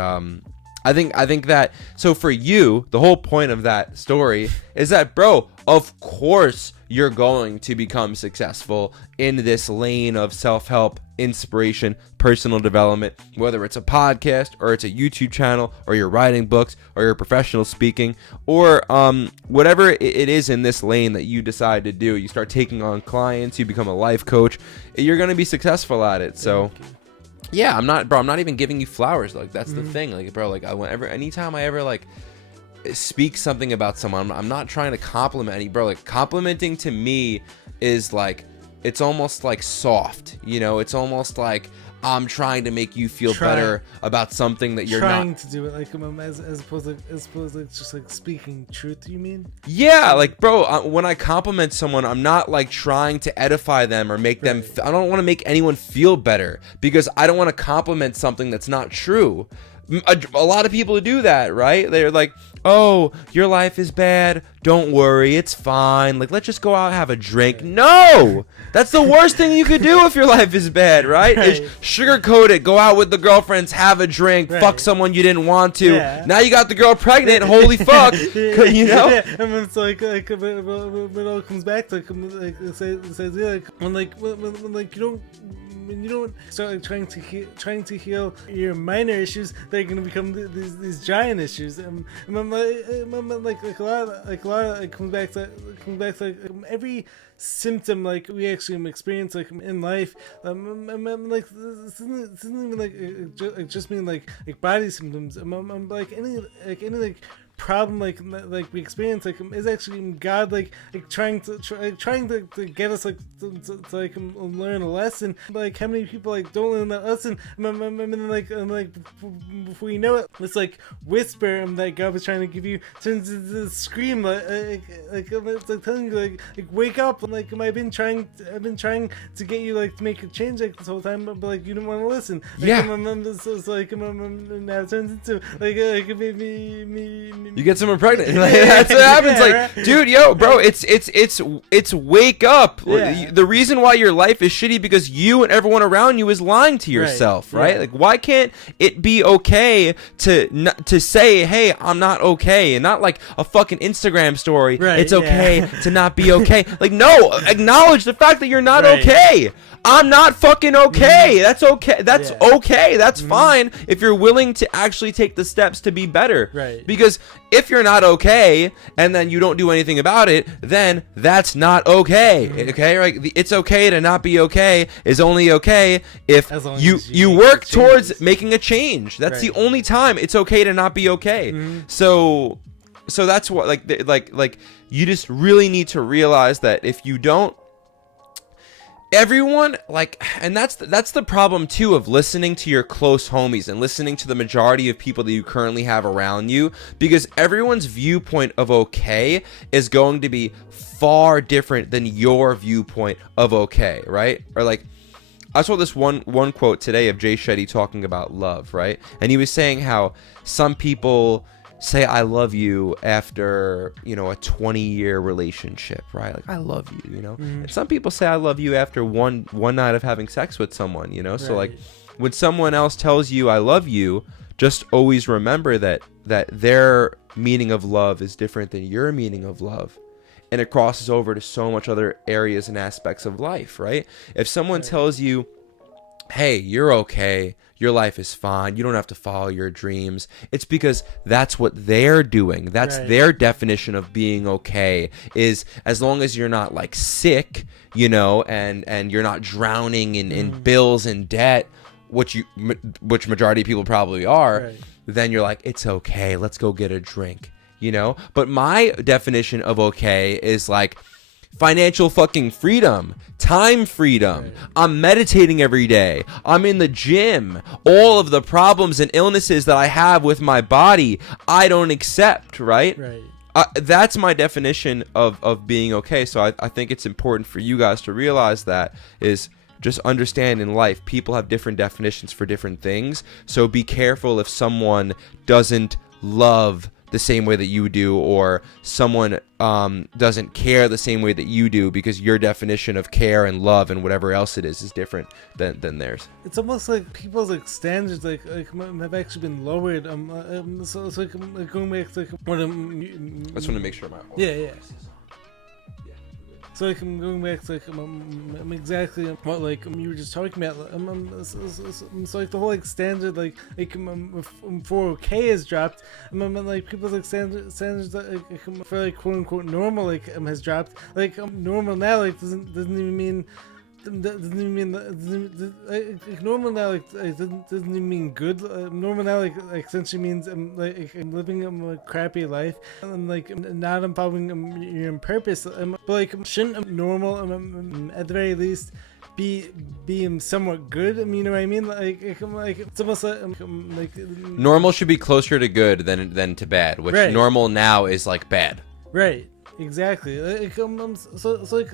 I think that, so for you, the whole point of that story is that, bro, of course you're going to become successful in this lane of self-help, inspiration, personal development, whether it's a podcast or it's a YouTube channel or you're writing books or you're professional speaking or whatever it is in this lane that you decide to do. You start taking on clients, you become a life coach, you're going to be successful at it. So yeah, I'm not even giving you flowers. Like, that's the thing. Like, bro, like, anytime I ever like speak something about someone, I'm not trying to compliment any, bro. Like, complimenting to me is like, it's almost like soft, you know. It's almost like I'm trying to make you feel better about something that you're trying not to do it, like, as opposed to like just like speaking truth. You mean? Yeah, like, bro, when I compliment someone, I'm not like trying to edify them or make them. I don't want to make anyone feel better, because I don't want to compliment something that's not true. A lot of people do that, right? They're like, oh, your life is bad, don't worry, it's fine, like, let's just go out and have a drink. No, that's the worst thing you could do if your life is bad, right? Is sugarcoat it, go out with the girlfriends, have a drink, fuck someone you didn't want to. Now you got the girl pregnant, holy fuck. You know? And it's like it all comes back to like it says when you don't start like trying to heal your minor issues, they're gonna become these giant issues. And I'm like a lot of it comes back to like every symptom like we actually experience like in life. I'm like, this isn't even like just mean like body symptoms. I'm like any problem like we experience like is actually God like trying to get us like to like learn a lesson. Like, how many people like don't learn that lesson, and like before you know it, this like whisper that God was trying to give you turns into a scream, like it's like telling you like wake up. Like, I've been trying to get you like to make a change like this whole time, but like you didn't want to listen. Like, it's like now it turns into like me. You get someone pregnant. Like, that's what happens. Like, dude, yo, bro, it's wake up. Yeah. The reason why your life is shitty because you and everyone around you is lying to yourself, right? Yeah. Like, why can't it be okay to say, hey, I'm not okay, and not like a fucking Instagram story. Right, it's okay to not be okay. Like, no, acknowledge the fact that you're not okay. I'm not fucking okay. That's okay. That's okay. That's fine if you're willing to actually take the steps to be better. Right. Because if you're not okay and then you don't do anything about it, then that's not okay. Okay, right? It's okay to not be okay is only okay if you work towards making a change. That's the only time it's okay to not be okay. So that's what like you just really need to realize that if you don't, everyone, like, and that's the problem too of listening to your close homies and listening to the majority of people that you currently have around you, because everyone's viewpoint of okay is going to be far different than your viewpoint of okay, right? Or like, I saw this one quote today of Jay Shetty talking about love, right? And he was saying how some people say I love you after, you know, a 20-year relationship, right? Like, I love you, you know? And some people say I love you after one night of having sex with someone, you know? So like, when someone else tells you I love you, just always remember that their meaning of love is different than your meaning of love. And it crosses over to so much other areas and aspects of life, right? If someone tells you hey, you're okay. Your life is fine. You don't have to follow your dreams. It's because that's what they're doing. That's their definition of being okay, is as long as you're not like sick, you know, and you're not drowning in bills and debt, which majority of people probably are, then you're like, it's okay. Let's go get a drink, you know? But my definition of okay is like financial fucking freedom, time freedom. I'm meditating every day. I'm in the gym. All of the problems and illnesses that I have with my body, I don't accept, right? That's my definition of being okay. So I think it's important for you guys to realize that is just understand in life, people have different definitions for different things. So be careful if someone doesn't love the same way that you do, or someone doesn't care the same way that you do, because your definition of care and love and whatever else it is different than theirs. It's almost like people's like standards like have actually been lowered. So it's like going back to like what I just want to make sure my So like I'm going back to like exactly what like you were just talking about. So like the whole like standard like for okay is dropped. Like people's like standards like, for like quote unquote normal like has dropped. Like normal now like doesn't even mean. Like normal now like doesn't even mean good. Normal now like essentially means like I'm living a crappy life and like not following your purpose. But like shouldn't normal at the very least be somewhat good? I mean, you know what I mean? Like it's almost like normal should be closer to good than to bad, which normal now is like bad. Right. Exactly. Like so like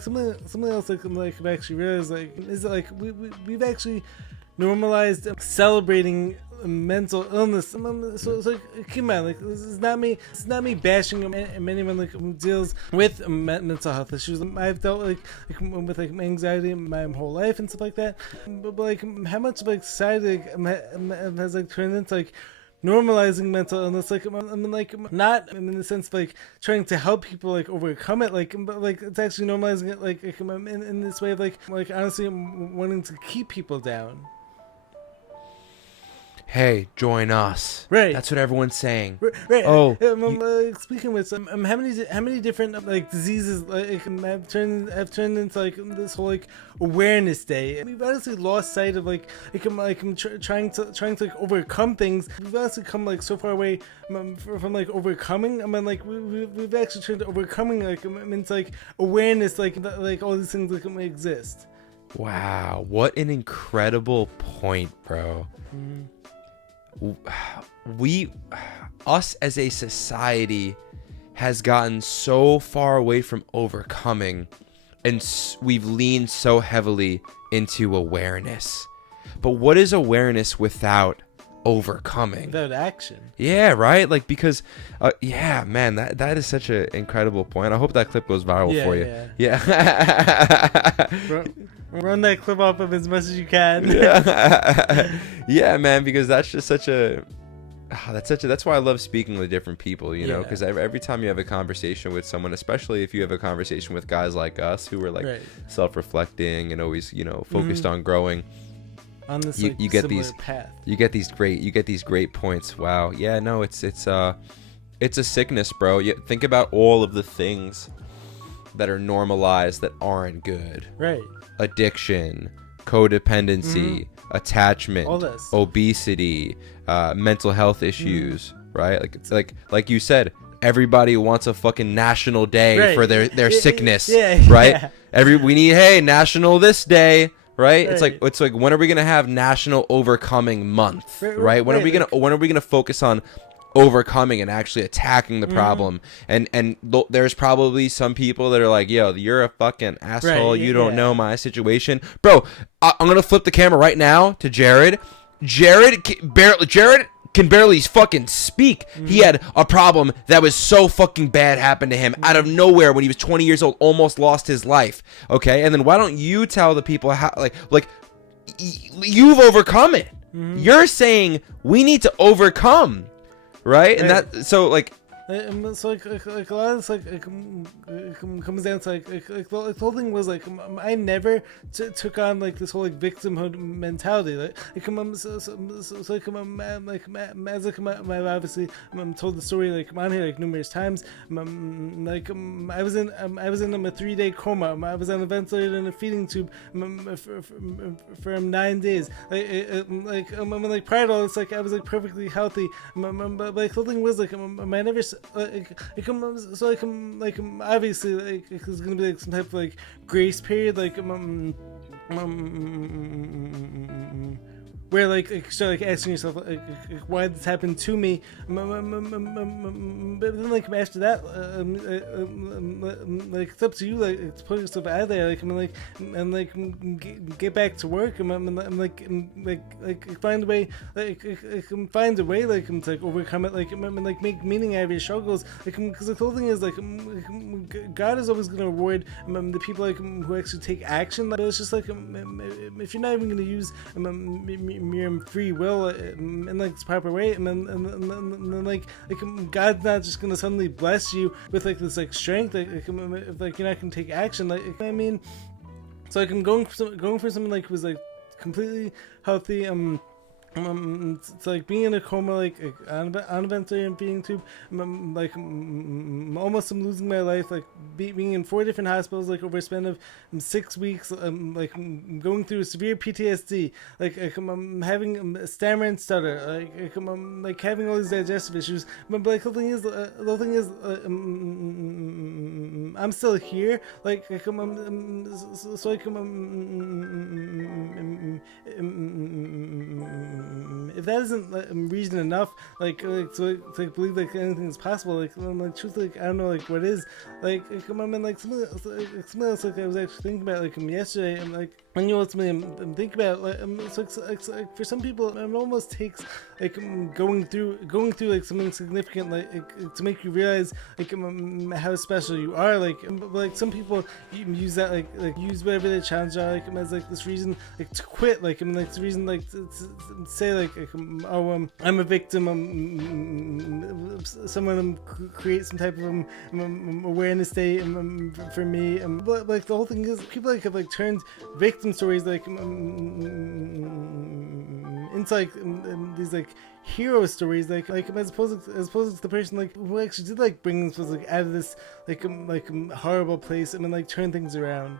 something else like I've actually realized like is that like we've actually normalized celebrating mental illness. So it's like come on, like this is not me bashing anyone like who deals with mental health issues. I've dealt with anxiety my whole life and stuff like that. But like how much like society has like turned into like normalizing mental illness, like not in the sense of like trying to help people like overcome it, like but like it's actually normalizing it like in this way of like honestly wanting to keep people down. Hey, join us. Right. That's what everyone's saying. Right. Oh. Speaking with how many different like diseases like have turned into like this whole like awareness day. We've honestly lost sight of trying to like overcome things. We've honestly come like so far away from like overcoming. I mean like we've actually turned to overcoming like into like awareness like all these things like exist. Wow, what an incredible point, bro. Us as a society has gotten so far away from overcoming, and we've leaned so heavily into awareness. But what is awareness without overcoming? Without action. Yeah, right? Like, because yeah, man, that is such an incredible point. I hope that clip goes viral for you. Yeah. Run that clip off of as much as you can. Yeah, man, because that's just such a that's why I love speaking with different people, you know, because every time you have a conversation with someone, especially if you have a conversation with guys like us who are like self-reflecting and always, you know, focused on growing, on this you get these path. You get these great points. Wow. Yeah, no, it's a sickness, bro. Think about all of the things that are normalized that aren't good. Right. Addiction, codependency, attachment, all this. Obesity, mental health issues, right? Like you said, everybody wants a fucking national day for their sickness, right? We need national this day, right? It's like when are we gonna have National Overcoming Month, right? When are we gonna focus on overcoming and actually attacking the problem? And there's probably some people that are like, yo, you're a fucking asshole, you don't know my situation, bro. I'm gonna flip the camera right now to Jared. Jared can barely fucking speak. He had a problem that was so fucking bad happen to him out of nowhere when he was 20 years old, almost lost his life. Okay, and then why don't you tell the people how like you've overcome it? You're saying we need to overcome. Right? And that, so like, So like a lot of this comes down to like the whole thing was like I never took on like this whole like victimhood mentality. Like as like my obviously told the story like I'm on here like numerous times. I was in a 3-day coma. I was on a ventilator and a feeding tube for 9 days. Like prior to all this, like I was like perfectly healthy. But like the thing was like I never obviously like there's gonna be like some type of like grace period where like start like asking yourself like why did this happen to me, but then like after that like it's up to you like to put yourself out there get back to work and find a way find a way to like overcome it like make meaning out of your struggles because the whole thing is God is always going to reward the people who actually take action, but it's just like if you're not even going to use mere free will in like this proper way, and then like God's not just gonna suddenly bless you with like this like strength if like you're not gonna take action. Like I mean, so like I'm going for someone like who's like completely healthy. It's like being in a coma, like on a ventilator and feeding tube, almost I'm losing my life, like being in 4 different hospitals, like over a span of 6 weeks, going through severe PTSD, I'm having a stammer and stutter, like having all these digestive issues, but like the thing is, I'm still here, if that isn't reason enough, to believe like anything is possible, truthfully, I don't know what is. Something else I was actually thinking about yesterday, and when you ultimately I'm thinking about for some people it almost takes going through something significant to make you realize how special you are. Some people use that use whatever their challenges are as this reason to quit, this reason to say I'm a victim, someone create some type of awareness state for me, but the whole thing is people have turned victim stories into these hero stories, as opposed to the person who actually did bring themselves out of this horrible place and turn things around.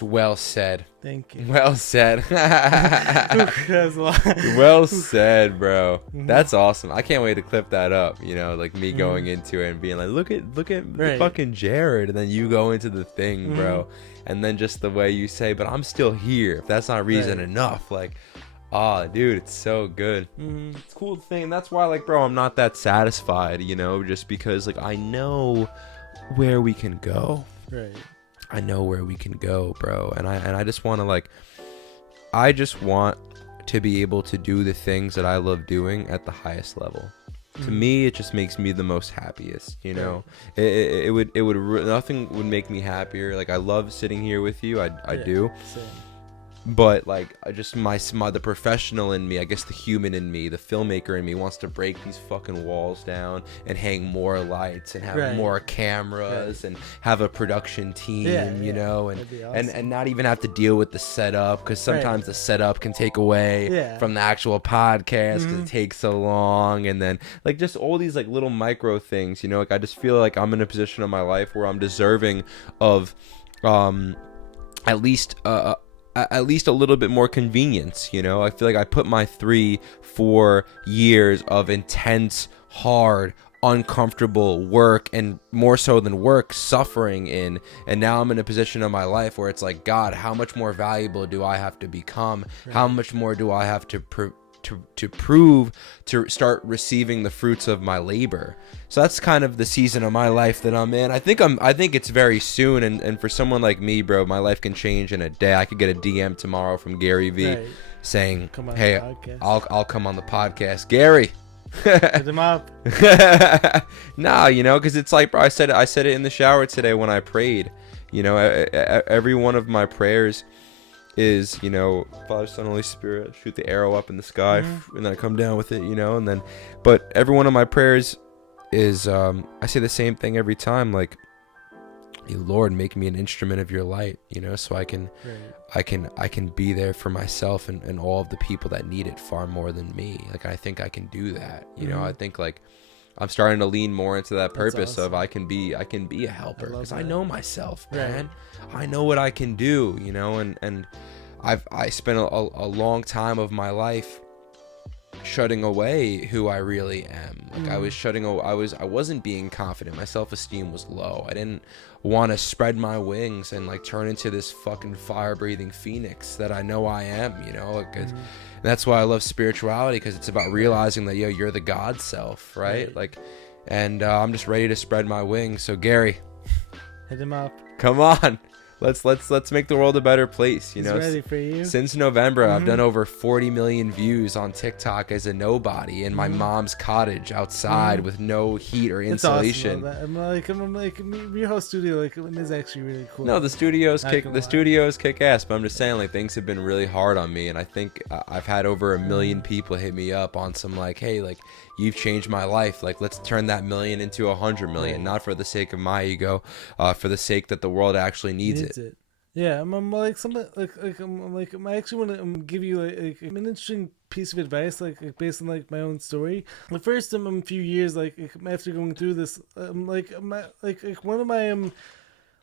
Well said. Thank you. Well said. That's a lot. Well said, bro. Mm-hmm. That's awesome. I can't wait to clip that up. Me going into it and being like, look at right. fucking Jared, and then you go into the thing, bro, and then just the way you say, but I'm still here. If that's not reason enough, dude, it's so good. Mm-hmm. It's a cool thing. That's why, bro, I'm not that satisfied, just because I know where we can go. Right. I know where we can go, bro, and I just want to I just want to be able to do the things that I love doing at the highest level. To me, it just makes me the most happiest. It would nothing would make me happier. I love sitting here with you. I do. Same. But just the professional in me, I guess the human in me, the filmmaker in me wants to break these fucking walls down and hang more lights and have more cameras and have a production team, and awesome. and not even have to deal with the setup, because sometimes the setup can take away from the actual podcast because it takes so long, and then just all these little micro things, I just feel like I'm in a position of my life where I'm deserving of at least a little bit more convenience. I feel like I put my 3-4 years of intense, hard, uncomfortable work, and more so than work, suffering in, and now I'm in a position of my life where it's God, how much more valuable do I have to become? How much more do I have to prove to start receiving the fruits of my labor? So that's kind of the season of my life that I'm in. I think it's very soon, and for someone like me, bro, my life can change in a day. I could get a DM tomorrow from Gary V saying, hey, I'll come on the podcast, Gary. Hit him up. Nah, because it's bro, I said it in the shower today when I prayed. Every one of my prayers is, you know, Father, Son, Holy Spirit, shoot the arrow up in the sky, and then I come down with it, you know, and then, but every one of my prayers is, I say the same thing every time, like, Lord, make me an instrument of your light, you know, so I can be there for myself and all of the people that need it far more than me. Like, I think I can do that, you know. I think, like, I'm starting to lean more into that purpose of I can be a helper, because I know myself, man. I know what I can do, you know, and I spent a long time of my life shutting away who I really am. Like, I wasn't being confident. My self-esteem was low. I didn't want to spread my wings and like turn into this fucking fire-breathing phoenix that I know I am, you know. Like, and that's why I love spirituality, because it's about realizing that, yo, you're the God self, right? Like, and I'm just ready to spread my wings. So Gary, hit him up. Come on. Let's make the world a better place, you know. Ready for you. Since November, I've done over 40 million views on TikTok as a nobody in my mom's cottage outside with no heat or insulation. Awesome. I'm like your whole studio is actually really cool. No, the studios kick ass, but I'm just saying, like, things have been really hard on me, and I think I've had over 1 million people hit me up on some, like, hey, like, you've changed my life, like, let's turn that 1 million into 100 million, not for the sake of my ego, for the sake that the world actually needs it. Yeah, I'm like something like I actually want to give you like an interesting piece of advice, like based on like my own story. The first a few years like after going through this, like one of my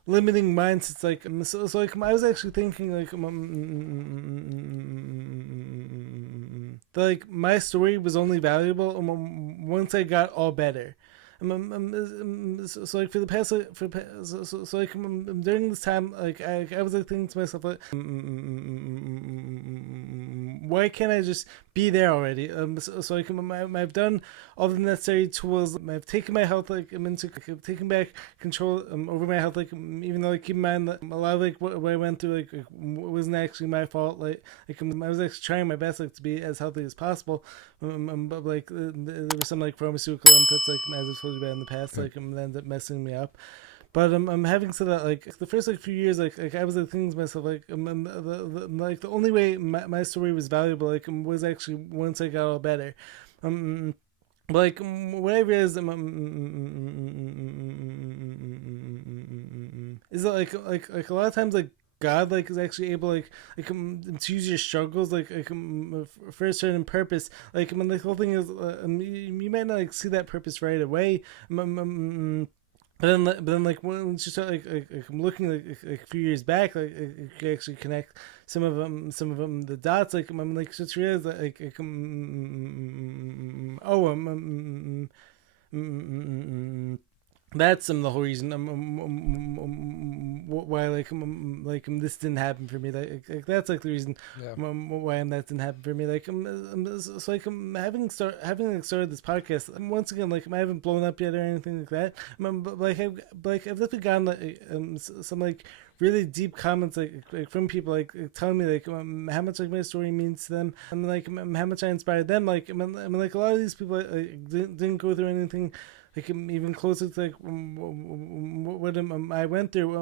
limiting mindsets, like so like I was actually thinking like that, like, my story was only valuable once I got all better. So like for the past so like during this time, like I was like thinking to myself, like, why can't I just be there already? So like I've done all the necessary tools. I've taken my health, like I've taken back control over my health. Like, even though, like, keep in mind that a lot of like what I went through like wasn't actually my fault. Like I was actually trying my best, like, to be as healthy as possible. But like there were some like pharmaceutical inputs, like, as I've told you about in the past, like that ended up messing me up. But I'm having said that, like, the first like few years, like I was like thinking to myself, like, like the only way my story was valuable, like, was actually once I got all better. Like, what I realized is that like a lot of times, like, God, like, is actually able, like to use your struggles, like for a certain purpose. Like, I mean, the whole thing is, you might not like see that purpose right away. But then, like, once you start, like I'm looking, like a few years back, like, you can actually connect some of them, the dots. Like, I'm like, just realize that, like, that's the whole reason why like this didn't happen for me. Like that's like the reason why that didn't happen for me. Like so like having started this podcast. Once again, like, I haven't blown up yet or anything like that. But I've definitely gotten like some like really deep comments, like from people, like telling me, like, how much like my story means to them, and like how much I inspired them. Like, I mean like a lot of these people didn't go through anything like even closer to like what I went through.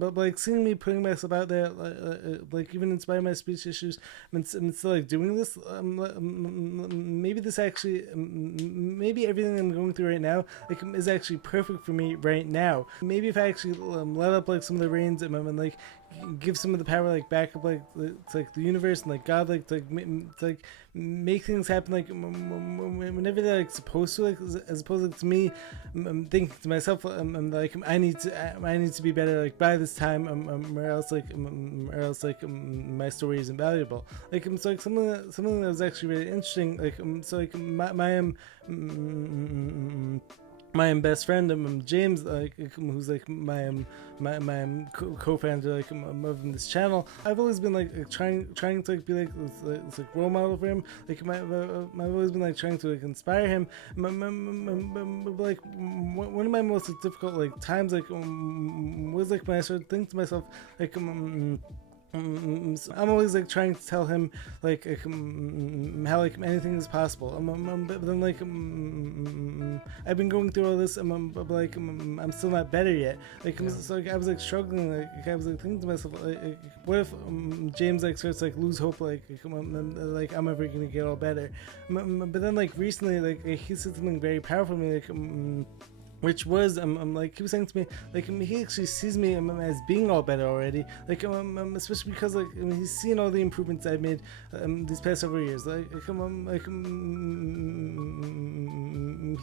But like seeing me putting myself out there, like even in spite of my speech issues, and still like doing this, maybe this actually, maybe everything I'm going through right now, like, is actually perfect for me right now. Maybe if I actually let up like some of the reins and like give some of the power like back up, like to like the universe and like God, like to like make things happen, like whenever they're like supposed to, like, as opposed to me thinking to myself, like I need to be better, like, by this time, or else my story isn't valuable. Like, so like something that was actually really interesting, like so like my best friend, James, like, who's like my co-founder, like, of this channel. I've always been like trying to like be like this like role model for him. Like, I've always been like trying to like inspire him. Like, one of my most difficult like times, like, was like when I started thinking to myself, like, So I'm always like trying to tell him like how like anything is possible. But then like I've been going through all this, but like I'm still not better yet. Like so like I was like struggling. Like I was like thinking to myself, like what if James like starts like lose hope, like I'm ever gonna get all better. But then like recently, like he said something very powerful to me, like. Which was like he was saying to me, like he actually sees me as being all better already, like especially because like he's seen all the improvements I've made these past several years.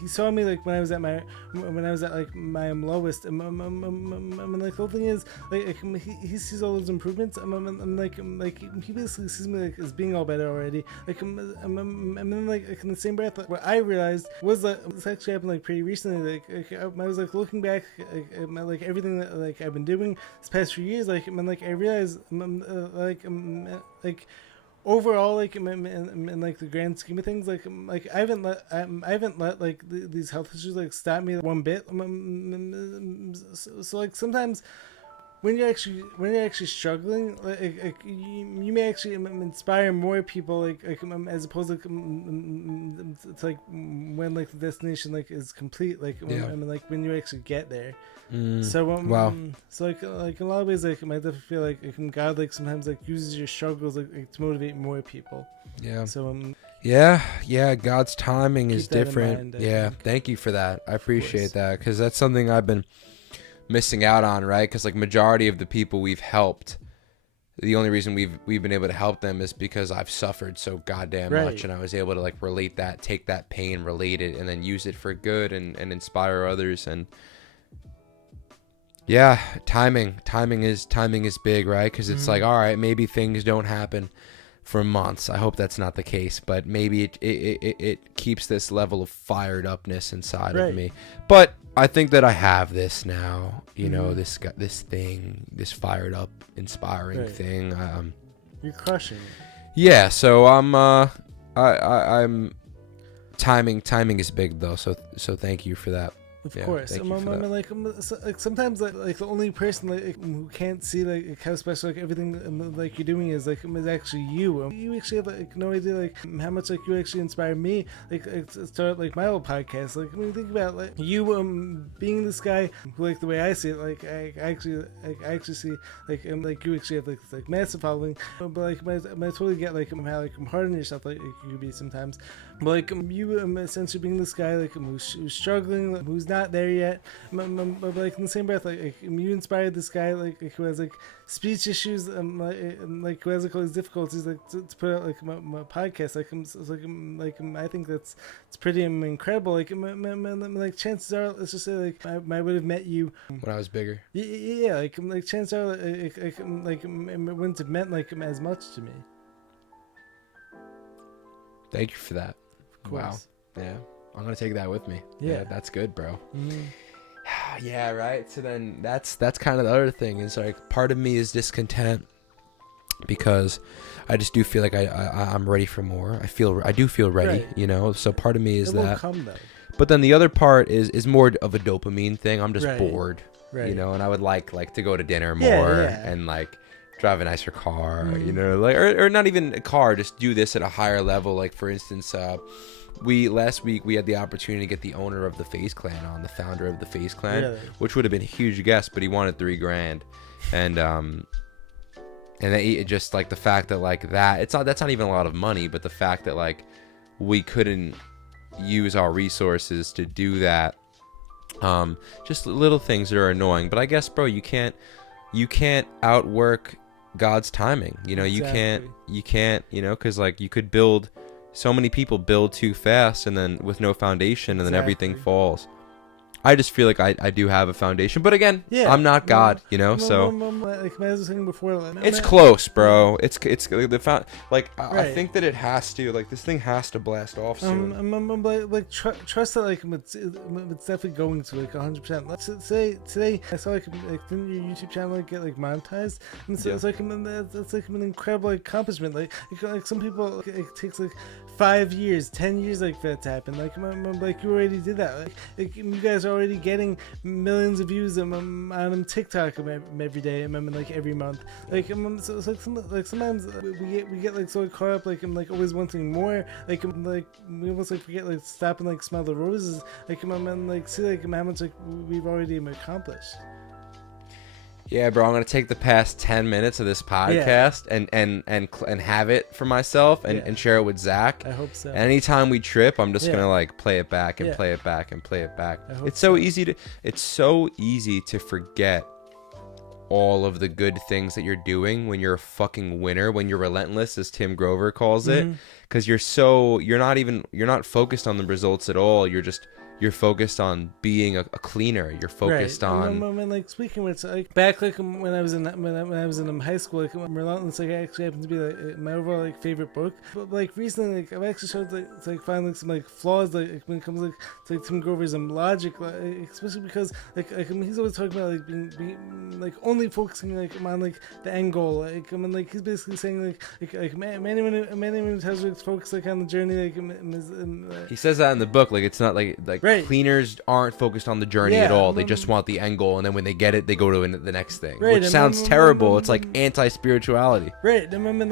He saw me like when I was at like my lowest, and like the whole thing is like he sees all those improvements, and like he basically sees me like as being all better already, like and then like in the same breath, like, what I realized was that this actually happened like pretty recently, like I was like looking back at like everything that like I've been doing this past few years, like I realized like overall, like in like the grand scheme of things, like I haven't let like these health issues like stop me one bit. So like sometimes when you're actually struggling, like you may actually inspire more people, like as opposed to it's like when like the destination like is complete, like like when you actually get there. So Wow. So like in a lot of ways, like I definitely feel like God like sometimes like uses your struggles like to motivate more people. Yeah. So yeah, God's timing is that in different. mind, Yeah, thank you for that. I appreciate that, because that's something I've been missing out on, right? Because like majority of the people we've helped, the only reason we've been able to help them is because I've suffered so goddamn much, and I was able to like relate that, take that pain, relate it, and then use it for good and inspire others. And yeah, timing is big, right? Because it's like, all right, maybe things don't happen for months. I hope that's not the case, but maybe it keeps this level of fired upness inside of me. But I think that I have this now, you know, this fired up, inspiring thing. You're crushing it. Yeah, so I'm timing is big though. So thank you for that. Of course. Like sometimes like the only person like who can't see like how special like everything like you're doing is actually you. You actually have like no idea like how much like you actually inspire me like to start like my old podcast. Like when you think about like you being this guy who, like the way I see it, like I actually see like you actually have like massive following, but like I totally get like how like hard on yourself like you could be sometimes. But like you essentially being this guy like who's struggling, like, who's not there yet, but like in the same breath, like you inspired this guy like who has like speech issues, like who has like all these difficulties, like to put out like my podcast. Like I think it's pretty incredible. Like chances are, let's just say like I would have met you when I was bigger. Yeah, like chances are it wouldn't have meant like as much to me. Thank you for that. Wow. Yeah. I'm going to take that with me. Yeah. That's good, bro. Yeah, right. So then that's kind of the other thing is like part of me is discontent because I just do feel like I'm ready for more. I do feel ready, you know? So part of me is that. Come, but then the other part is more of a dopamine thing. I'm just bored, you know, and I would like to go to dinner more and like drive a nicer car, you know, like or not even a car, just do this at a higher level. Like for instance, last week we had the opportunity to get the owner of the Face Clan on, the founder of the Face Clan, which would have been a huge guest, but he wanted $3,000, and it just like the fact that like that's not even a lot of money, but the fact that like we couldn't use our resources to do that, just little things that are annoying. But I guess, bro, you can't outwork God's timing, you know. Exactly. you can't you know, because like you could build, so many people build too fast and then with no foundation, and then everything falls. I just feel like I do have a foundation, but again, I'm not God, you know. So like I was saying before, it's close, bro. It's like I think that it has to, like, this thing has to blast off soon. Like trust that like it's definitely going to like 100%. Let's say today I saw like didn't your YouTube channel like get like monetized, and so it's like that's like an incredible accomplishment. Like some people it takes like 5 years, 10 years like for that to happen. Like you already did that. Like you guys are already getting millions of views on TikTok every day, like every month. Like so it's like sometimes we get like so caught up like I'm like always wanting more. Like we almost like forget like stop and like smell the roses. Like and like see like how much like we've already accomplished. Yeah, bro, I'm gonna take the past 10 minutes of this podcast and have it for myself and share it with Zach. I hope so. And anytime we trip, I'm just gonna like play it back and play it back and play it back. It's so easy to forget all of the good things that you're doing when you're a fucking winner, when you're relentless, as Tim Grover calls it, because you're not focused on the results at all. You're focused on being a cleaner. You're focused on. And like speaking with like back like when I was in high school, like Relentless like actually happened to be like my overall like favorite book. But like recently, like I've actually showed like finding like some like flaws like when it comes like to like Tim Grover's logic, like, especially because like he's always talking about like being like only focusing like on like the end goal. Like like he's basically saying like many times like focus like on the journey. Like he says that in the book. Like it's not like. Right. Cleaners aren't focused on the journey at all. They just want the end goal, and then when they get it, they go to the next thing, which sounds terrible. It's like anti-spirituality. Right. And I'm in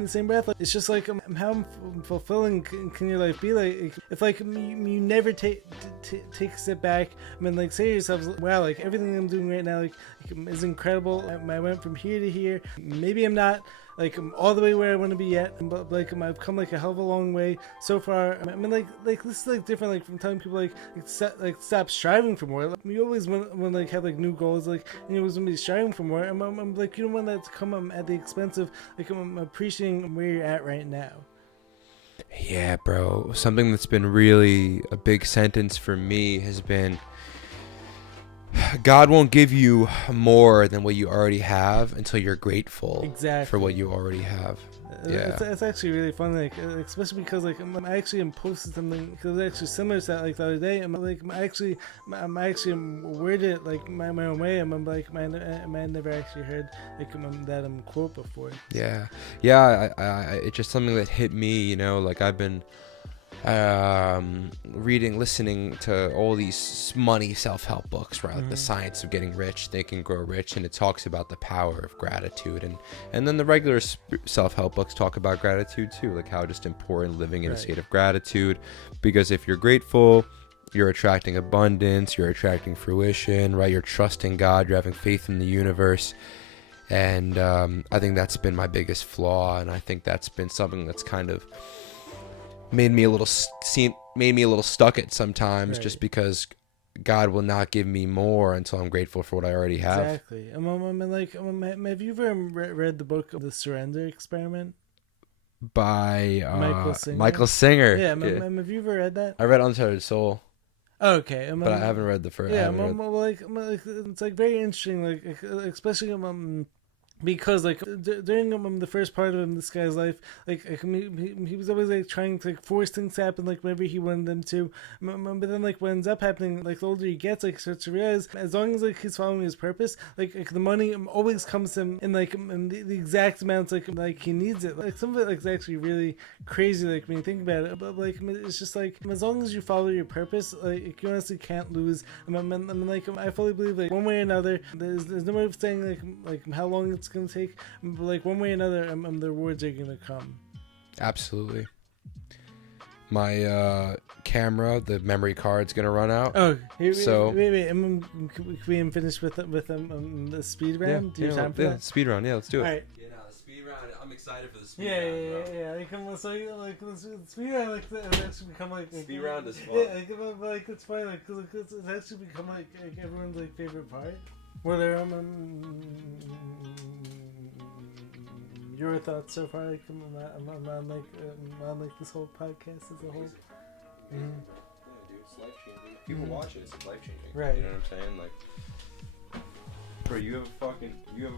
the same breath. Like, it's just like how fulfilling can your life be? Like if like you never take a step back. I mean, like say to yourself, wow, like everything I'm doing right now like is incredible. I went from here to here. Maybe I'm not like I'm all the way where I want to be yet, but like I've come like a hell of a long way so far. I mean, like this is like different. Like from telling people like stop striving for more. Like, you always want like have like new goals. Like you always want to be striving for more. I'm like you don't want that to come at the expense of like I'm appreciating where you're at right now. Yeah, bro. Something that's been really a big sentence for me has been, God won't give you more than what you already have until you're grateful for what you already have. Yeah, it's actually really funny, like especially because like I actually am posting something because it's actually similar to that like the other day. I'm actually worded it like my own way. I'm like I never actually heard like that quote before. Yeah. It's just something that hit me. You know, like I've been listening to all these money self-help books, right? Like The Science of Getting Rich, Think and Grow Rich, and it talks about the power of gratitude, and then the regular self-help books talk about gratitude too, like how just important living in a state of gratitude, because if you're grateful, you're attracting abundance, you're attracting fruition, right? You're trusting God, you're having faith in the universe. And I think that's been my biggest flaw, and I think that's been something that's kind of made me a little stuck at sometimes, just because God will not give me more until I'm grateful for what I already have. Exactly. Have you ever read the book of The Surrender Experiment by Michael Singer? Yeah. Have you ever read that? I read Untethered Soul. Okay, but I haven't read the first. Yeah, it's like very interesting, like especially because like during the first part of this guy's life, like he was always like trying to like force things to happen like whenever he wanted them to, but then like what ends up happening, like the older he gets, like starts to realize as long as like he's following his purpose, like the money always comes to him in like in the exact amounts like he needs it. Like some of it like is actually really crazy, like when you think about it, but like it's just like as long as you follow your purpose, like you honestly can't lose. I fully believe like one way or another, there's no way of saying like how long it's gonna take, but like one way or another, the rewards are gonna come. Absolutely. My camera, the memory card's gonna run out. Oh, wait. Can we finish with the speed round? Do you have time for that? Speed round. Yeah, let's do it. All right. Yeah, no, the speed round. I'm excited for the speed round. Yeah. Like the speed round, like it's actually become like speed round is fun. Yeah, like it's funny, like cause it's actually become like everyone's like favorite part. Whether your thoughts so far, like on like this whole podcast as a whole. Yeah, dude, it's life changing. People watch it, it's life changing. Right. You know what I'm saying? Like, bro, you have a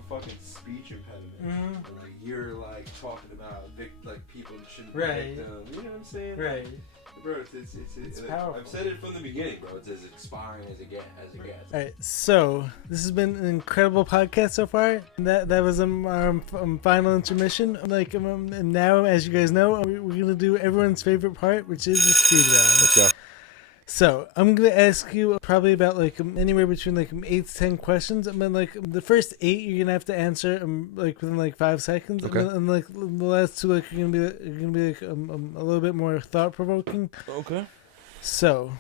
fucking speech impediment. And, like you're like talking about like people shouldn't be victims. You know what I'm saying? Right. Bro, it's powerful. I've said it from the beginning, bro. It's as inspiring as it gets. All right, so this has been an incredible podcast so far. That was our final intermission. Like now, as you guys know, we're gonna do everyone's favorite part, which is the speed round. Let's go. So I'm gonna ask you probably about like anywhere between like 8 to 10 questions. And then like the first 8 you're gonna have to answer like within like 5 seconds. Okay. And like the last 2 like you're gonna be like a little bit more thought provoking. Okay. So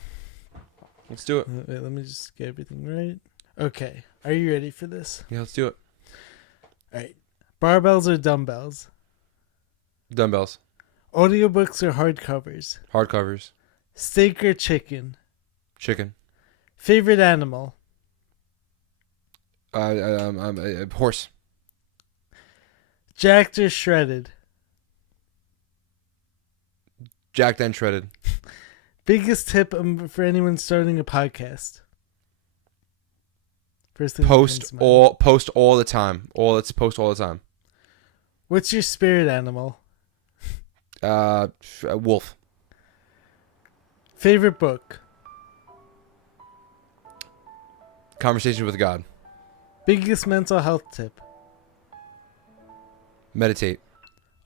Let's do it. wait, let me just get everything right. Okay, are you ready for this? Yeah, let's do it. All right. Barbells or dumbbells? Dumbbells. Audiobooks or hardcovers? Hardcovers. Steak or chicken? Chicken. Favorite animal? Horse. Jacked or shredded? Jacked and shredded. Biggest tip for anyone starting a podcast? First thing that Post comes to mind. all the time. Post all the time. What's your spirit animal? Wolf. Favorite book? Conversation with God. Biggest mental health tip? Meditate.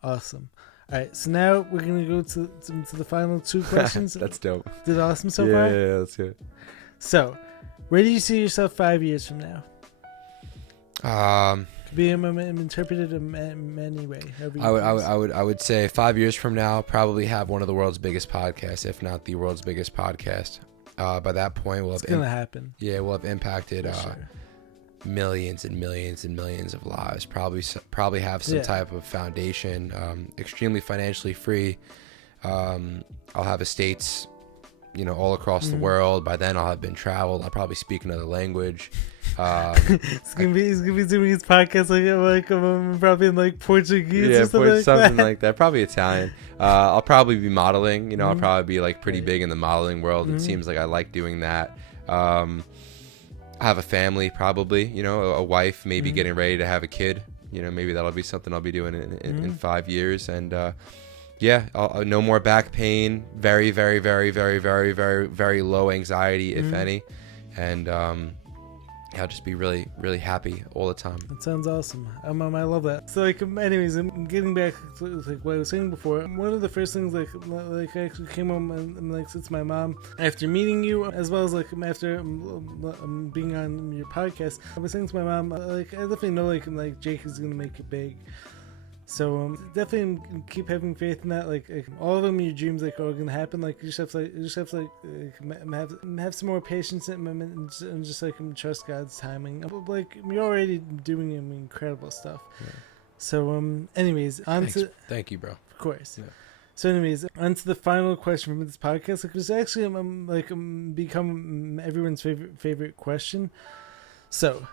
Awesome. All right, so now we're gonna go to the final 2 questions. That's dope. Did awesome so yeah, far? yeah, that's good. So, where do you see yourself 5 years from now? Could be interpreted in many ways. I would say 5 years from now, probably have one of the world's biggest podcasts, if not the world's biggest podcast. By that point, It's gonna happen. Yeah, we'll have impacted Sure. millions and millions and millions of lives. Probably have some type of foundation. Extremely financially free. I'll have estates, all across the world. By then, I'll have been traveled. I'll probably speak another language. He's gonna be doing his podcast like probably in like Portuguese or something like that. Probably Italian. I'll probably be modeling. I'll probably be like pretty big in the modeling world. It seems like I like doing that. I have a family, probably. A wife, maybe getting ready to have a kid. Maybe that'll be something I'll be doing in 5 years. And I'll no more back pain. Very, very, very, very, very, very, very low anxiety, if any. And I'll just be really, really happy all the time. That sounds awesome. I love that. So anyways, I'm getting back to like what I was saying before. One of the first things like I actually came home and like it's my mom after meeting you, as well as like after being on your podcast. I was saying to my mom I definitely know like Jake is gonna make it big. So definitely keep having faith in that. Like all of them, your dreams are gonna happen. Like you just have to have some more patience and just trust God's timing. Like you're already doing incredible stuff. Yeah. So anyways, thank you, bro. Of course. Yeah. So anyways, on to the final question from this podcast. Like, it was actually become everyone's favorite question. So,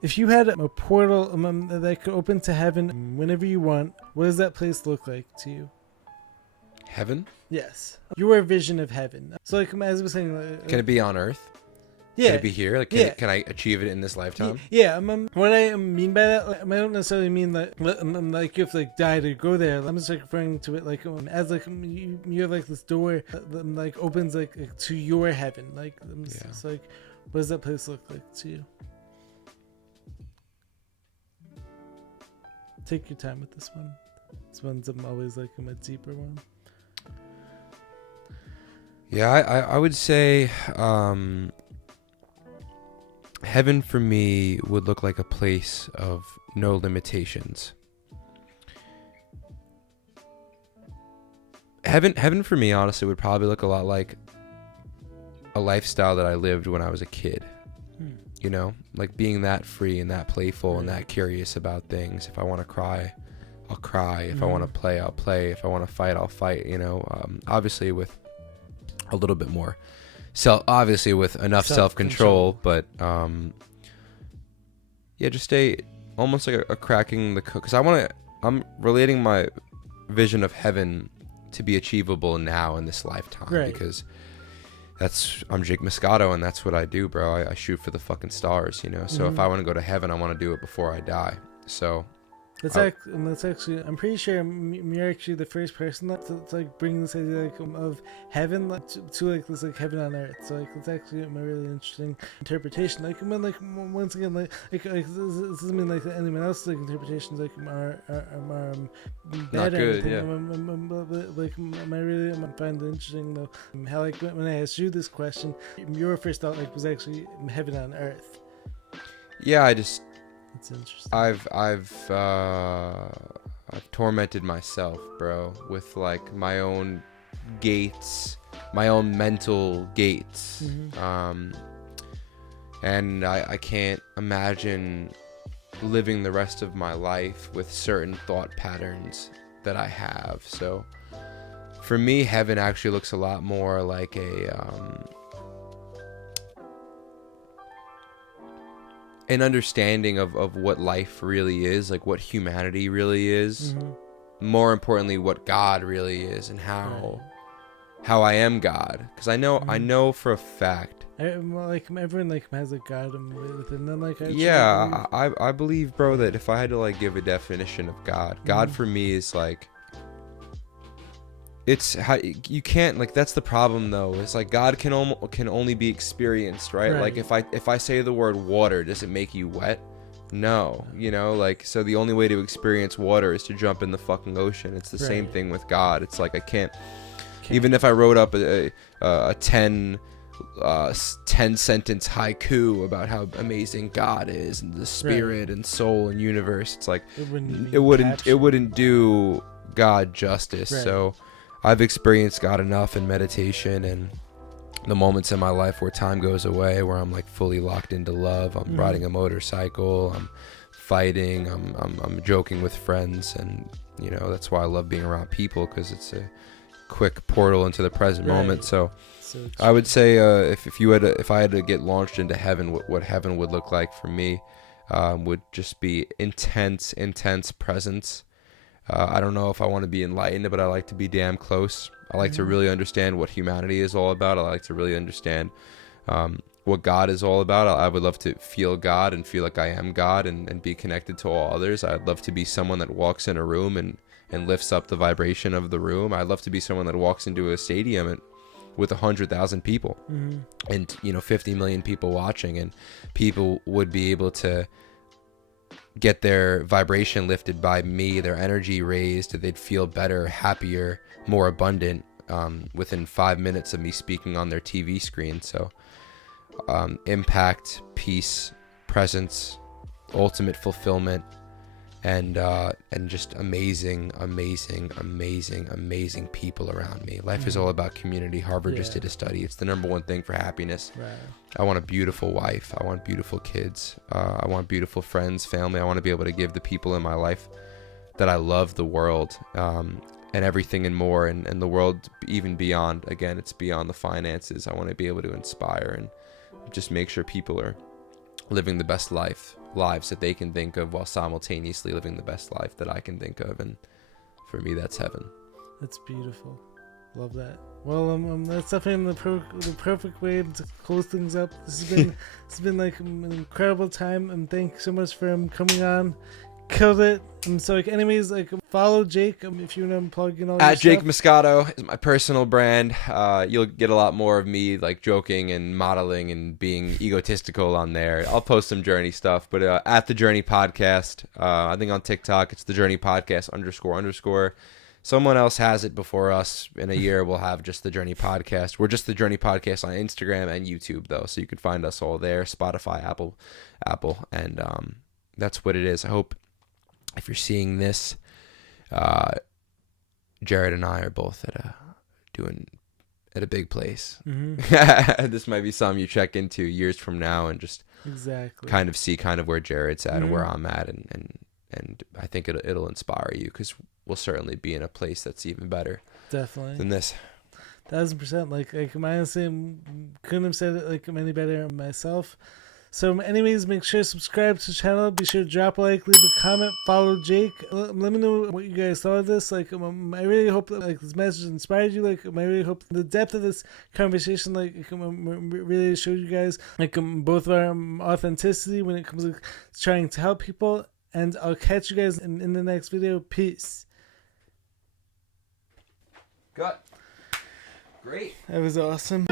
if you had a portal that could open to heaven whenever you want, what does that place look like to you? Heaven? Yes. Your vision of heaven. So as I was saying... can it be on Earth? Yeah. Can it be here? Can I achieve it in this lifetime? Yeah. What I mean by that, I don't necessarily mean that you have to die to go there. I'm just referring to it as you have this door that opens to your heaven. So what does that place look like to you? Take your time with this one. This one's always a deeper one. Yeah, I would say heaven for me would look like a place of no limitations. Heaven for me, honestly, would probably look a lot like a lifestyle that I lived when I was a kid. Like being that free and that playful and that curious about things. If I want to cry, I'll cry. If I want to play, I'll play. If I want to fight, I'll fight. Obviously with a little bit more obviously with enough self-control, but just stay almost like a cracking the code, because I'm relating my vision of heaven to be achievable now in this lifetime, right? Because I'm Jake Moscato, and that's what I do, bro. I shoot for the fucking stars, So if I want to go to heaven, I want to do it before I die. So That's actually, I'm pretty sure you're actually the first person to like bring this idea like of heaven like, to like this like heaven on earth. So like it's actually a really interesting interpretation. Like when like once again like this doesn't mean like anyone else's like interpretations like are bad Not or good, anything. But, like I really find it interesting though how like when I asked you this question, your first thought like was actually heaven on earth. Yeah, It's interesting. I've tormented myself, bro, with like my own gates, my own mental gates. And I can't imagine living the rest of my life with certain thought patterns that I have. So for me, heaven actually looks a lot more like an understanding of what life really is, like what humanity really is. More importantly, what God really is, and how I am God. Because I know for a fact. Like everyone like has a God within them. Like I believe, bro, that if I had to like give a definition of God for me is like. It's how you can't like. That's the problem, though. It's like God can only be experienced, right? Like if I say the word water, does it make you wet? No, you know. Like so, the only way to experience water is to jump in the fucking ocean. It's the same thing with God. It's like I can't. Even if I wrote up a 10 sentence haiku about how amazing God is and the spirit and soul and universe, it's like it wouldn't do God justice. So. I've experienced God enough in meditation and the moments in my life where time goes away, where I'm like fully locked into love. I'm riding a motorcycle, I'm fighting, I'm joking with friends, and you know that's why I love being around people, because it's a quick portal into the present moment. So I would say if I had to get launched into heaven, what heaven would look like for me would just be intense presence. I don't know if I want to be enlightened, but I like to be damn close. I like to really understand what humanity is all about. I like to really understand what God is all about. I would love to feel God and feel like I am God and be connected to all others. I'd love to be someone that walks in a room and lifts up the vibration of the room. I'd love to be someone that walks into a stadium with 100,000 people and 50 million people watching, and people would be able to get their vibration lifted by me, their energy raised, they'd feel better, happier, more abundant within 5 minutes of me speaking on their TV screen. So impact, peace, presence, ultimate fulfillment, and just amazing people around me. Life is all about community. Harvard just did a study. It's the #1 thing for happiness. I want a beautiful wife. I want beautiful kids. I want beautiful friends, family. I want to be able to give the people in my life that I love the world and everything and more, and the world even beyond. Again, it's beyond the finances. I want to be able to inspire and just make sure people are living the best lives that they can think of, while simultaneously living the best life that I can think of. And for me, that's heaven. That's beautiful. Love that. Well, that's definitely the perfect way to close things up. This has been like an incredible time, and thank you so much for coming on. Killed it. So like anyways, like follow Jake if you want to plug in all at Jake stuff. Moscato is my personal brand. You'll get a lot more of me like joking and modeling and being egotistical on there. I'll post some journey stuff, but at the Journey Podcast, I think on TikTok it's the Journey Podcast __. Someone else has it before us. In a year we'll have just the Journey Podcast. We're just the Journey Podcast on Instagram and YouTube though, so you can find us all there. Spotify, Apple, and that's what it is. I hope if you're seeing this, Jared and I are both at a big place. This might be something you check into years from now and just kind of see kind of where Jared's at and where I'm at, and I think it'll inspire you, because we'll certainly be in a place that's even better than this. 1000%. Like honestly, couldn't have said it like any better myself. So anyways, make sure to subscribe to the channel. Be sure to drop a like, leave a comment, follow Jake. Let me know what you guys thought of this. Like, I really hope that like this message inspired you. Like, I really hope the depth of this conversation like really showed you guys like both of our authenticity when it comes to trying to help people, And I'll catch you guys in the next video. Peace. Gut. Great. That was awesome.